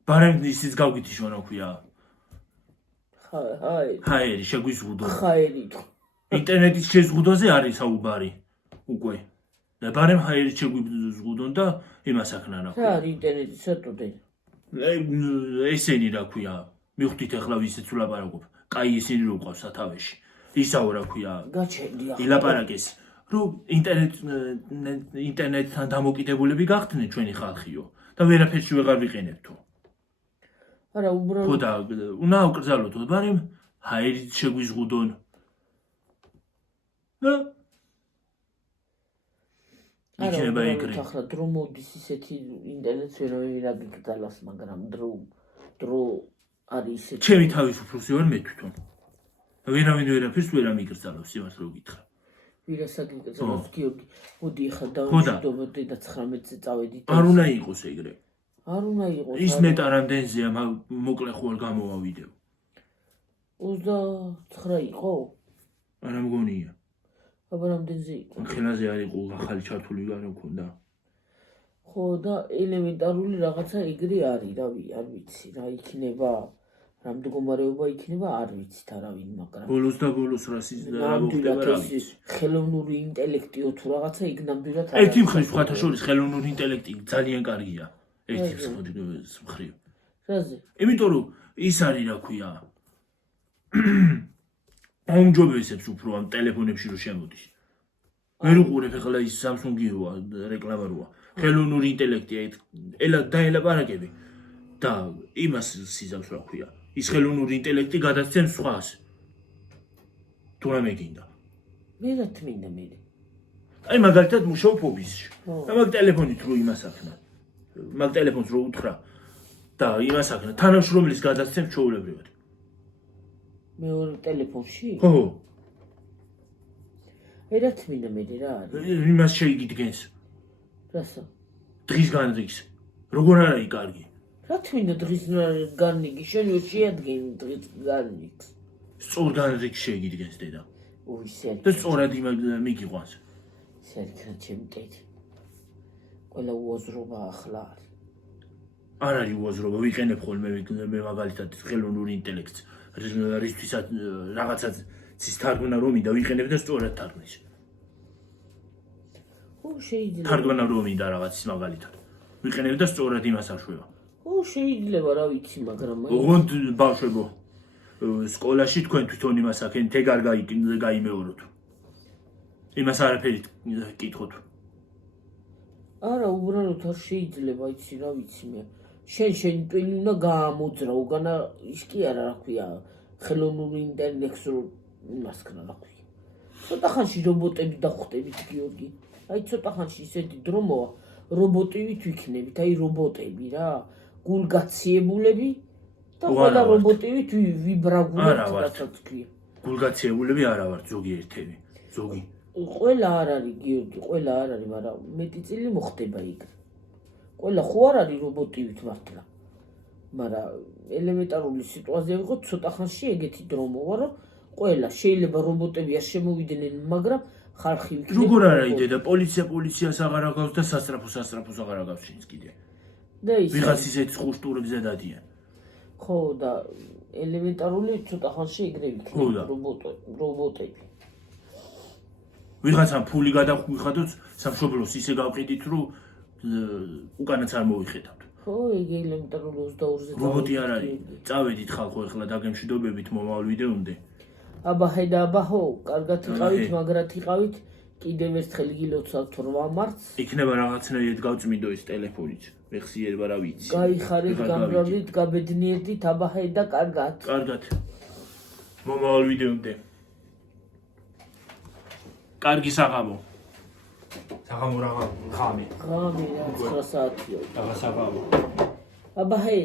ბარემ ისიც გავგითიშო რა ქვია ჰაერი შეგვიზღუდო ჰაერი ინტერნეტის შეზღუდვაზე არის საუბარი უკვე და ბარემ ჰაერი შეგვიზღუდონ და იმას აქნა რა ქვია რა არის ინტერნეტი სატოდე ესენი რა ქვია მივხვდით ეხლა ვისეც ვლაპარაკობ კაი ისინი რო ყავს სათავეში ისაო რა ქვია გაჩერდია ილაპარაკეს რომ ინტერნეტთან დამოკიდებულები გახდნენ ჩვენი ხალხიო და ვერაფერში ვეღარ ვიყენებთო არა უბრალოდ ხო და უნდა ავკრძალოთ ბარემ ჰაერით შეგვიზღუდონ და იქნება ეგრე ახლა დრო მოდის ისეთი ინტერნეტს ვერ აგიკრძალავს მაგრამ დრო არის ისეთი ჩემი თავისუფლოსი ვარ მე თვითონ ვერავინ ვერაფერს ვერ ამიკრძალავს სიმართლე რო გითხრა ვირას აგიკრძალავს გიორგი მოდი ახლა დავიშვიდობდი და 19-ზე წავედით არ უნდა იყოს ეგრე არ უნდა იყოს ის მეტა რამდენზეა მოკლე ხوار გამოვა ვიდეო 29 იყო არა მგონია აბა რამდენზე იყო ხელაზე არ იყო ახალი ჩართული არ მქონდა ხო და ელემენტარული რაღაცა ეგრე არის რავი არ ვიცი რა იქნება რა მდგომარეობა იქნება არ ვიცით არავინ მაგრამ ბოლოს და ბოლოს რა მოხდება რა ვიცი ხელოვნური ინტელექტიო თუ რაღაცა იქ ნამდვილად ერთი მხრივ სხვათა შორის ხელოვნური ინტელექტი ძალიან კარგია ერთი მხრივ რაზე იმიტომ რომ ის არის რა ქვია აუმჯობესებს უფრო ამ ტელეფონებში რო შემოდის ვერ უყურებ ახლა ის Samsung-ია რეკლამა როა ხელოვნური ინტელექტია ელა დაელაპარაკები და იმას სიზავს რა ქვია ის ხელოვნური ინტელექტი გადაცემს სხვას თუ რა მეგინდა მე რა თმინდა მე აი მაგალითად მუშაობ ოფისში და მაგ ტელეფონით რო იმას ახნა მაგ ტელეფონს რო უთხრა და იმას აქნა თანამშრომლის გადასცემ ჩვეულებრივად. მეორე ტელეფონში? ხო. ერთ მინდა მე რა არის? იმას შეიგიდგენს. რასა? დღის განრიგს. როგორ არის კარგი? რა თქმა დღის განრიგი შენ შეადგენი დღის განრიგს. სწორ განრიგს შეიგიდგენს დედა. ოი სერგი. და სწორად მიგიყვანს. სერგი ჩემი ტეთი. ყველა უაზრობა ახლა არის. არ არის უაზრობა, ვიყენებ ხოლმე მე მაგალითად ხელოვნურ ინტელექტს, რისთვისაც რაღაცას ის თარგმნა რომ მინდა ვიყენებ და სწორად თარგმნის. ო შეიძლება. თარგმნა რომ მინდა რაღაცის მაგალითად. ვიყენებ და სწორად იმას აშვება. ო შეიძლება რა ვიცი, მაგრამ ოღონდ ბავშვებო სკოლაში თქვენ თვითონ იმას აქენ თე გარ გაიმეოროთ. იმას არაფერი კითხოთ. არა, უბრალოდ არ შეიძლება, იცი რა ვიცი მე. შენ ტვინი უნდა გაამოძრა, უგანა ის კი არა, რა ქვია, ხელოვნური ინტელექტს რო იმას ქნა, რა ქვია. ცოტა ხანში რობოტები დახვდებით, გიორგი. აი ცოტა ხანში ისეთი დრო მოვა, რობოტივით ვიქნებით, აი რობოტები რა, გულგაციებულები და ყველა რობოტივით ვიბრაგულებთ, რასაც ქვია. გულგაციებულები არა ვართ ზოგიერთები, ზოგი. ყველა არ არის გიორგი, ყველა არ არის, მაგრამ მეტი წილი მოხდება იქ. ყველა ხო არ არის რობოტივით მართლა. მაგრამ ელემენტარული სიტუაცია ვიყო, ცოტა ხანში ეგეთი დრო მოვა, რომ ყველა შეიძლება რობოტები არ შემოვიდნენ, მაგრამ ხალხი ვიქნები. როგორ არა იდეა, პოლიციას აღარ აგავს და სასტრაფოს აღარ აგავს შენს კიდე. და ის ვიღაც ისეთ ხუშტურებზე დადიან. ხო და ელემენტარული ცოტა ხანში ეგრე ვიქნები რობოტები. ვიღაცამ ფული გადავიხადოთ სამშობლოს ისე გავყიდით, რომ უკანაც არ მოვიხედავთ. ხო, ეგ ელემენტარული 22-ზე რობოტი არ არის. წავედით ხალხო ეხლა დაგემშვიდობებით მომავალ ვიდეომდე. აბა ჰედა აბა ხო, კარგად იყავით, მაგრად იყავით. კიდევ ერთხელ გილოცავთ 8 მარტს. იქნება რაღაცნაირად გავწმინდო ეს ტელეფონიც. მეხსიერება რა ვიცი. გაიხარეთ, გამრავლით, გაბედნიერდით, აბა ჰედა კარგად. კარგად. მომავალ ვიდეომდე. კარგი საღამო. საღამო რა ხამი. ღამე რა 9 საათია. დაღასაღამო. აბა ჰე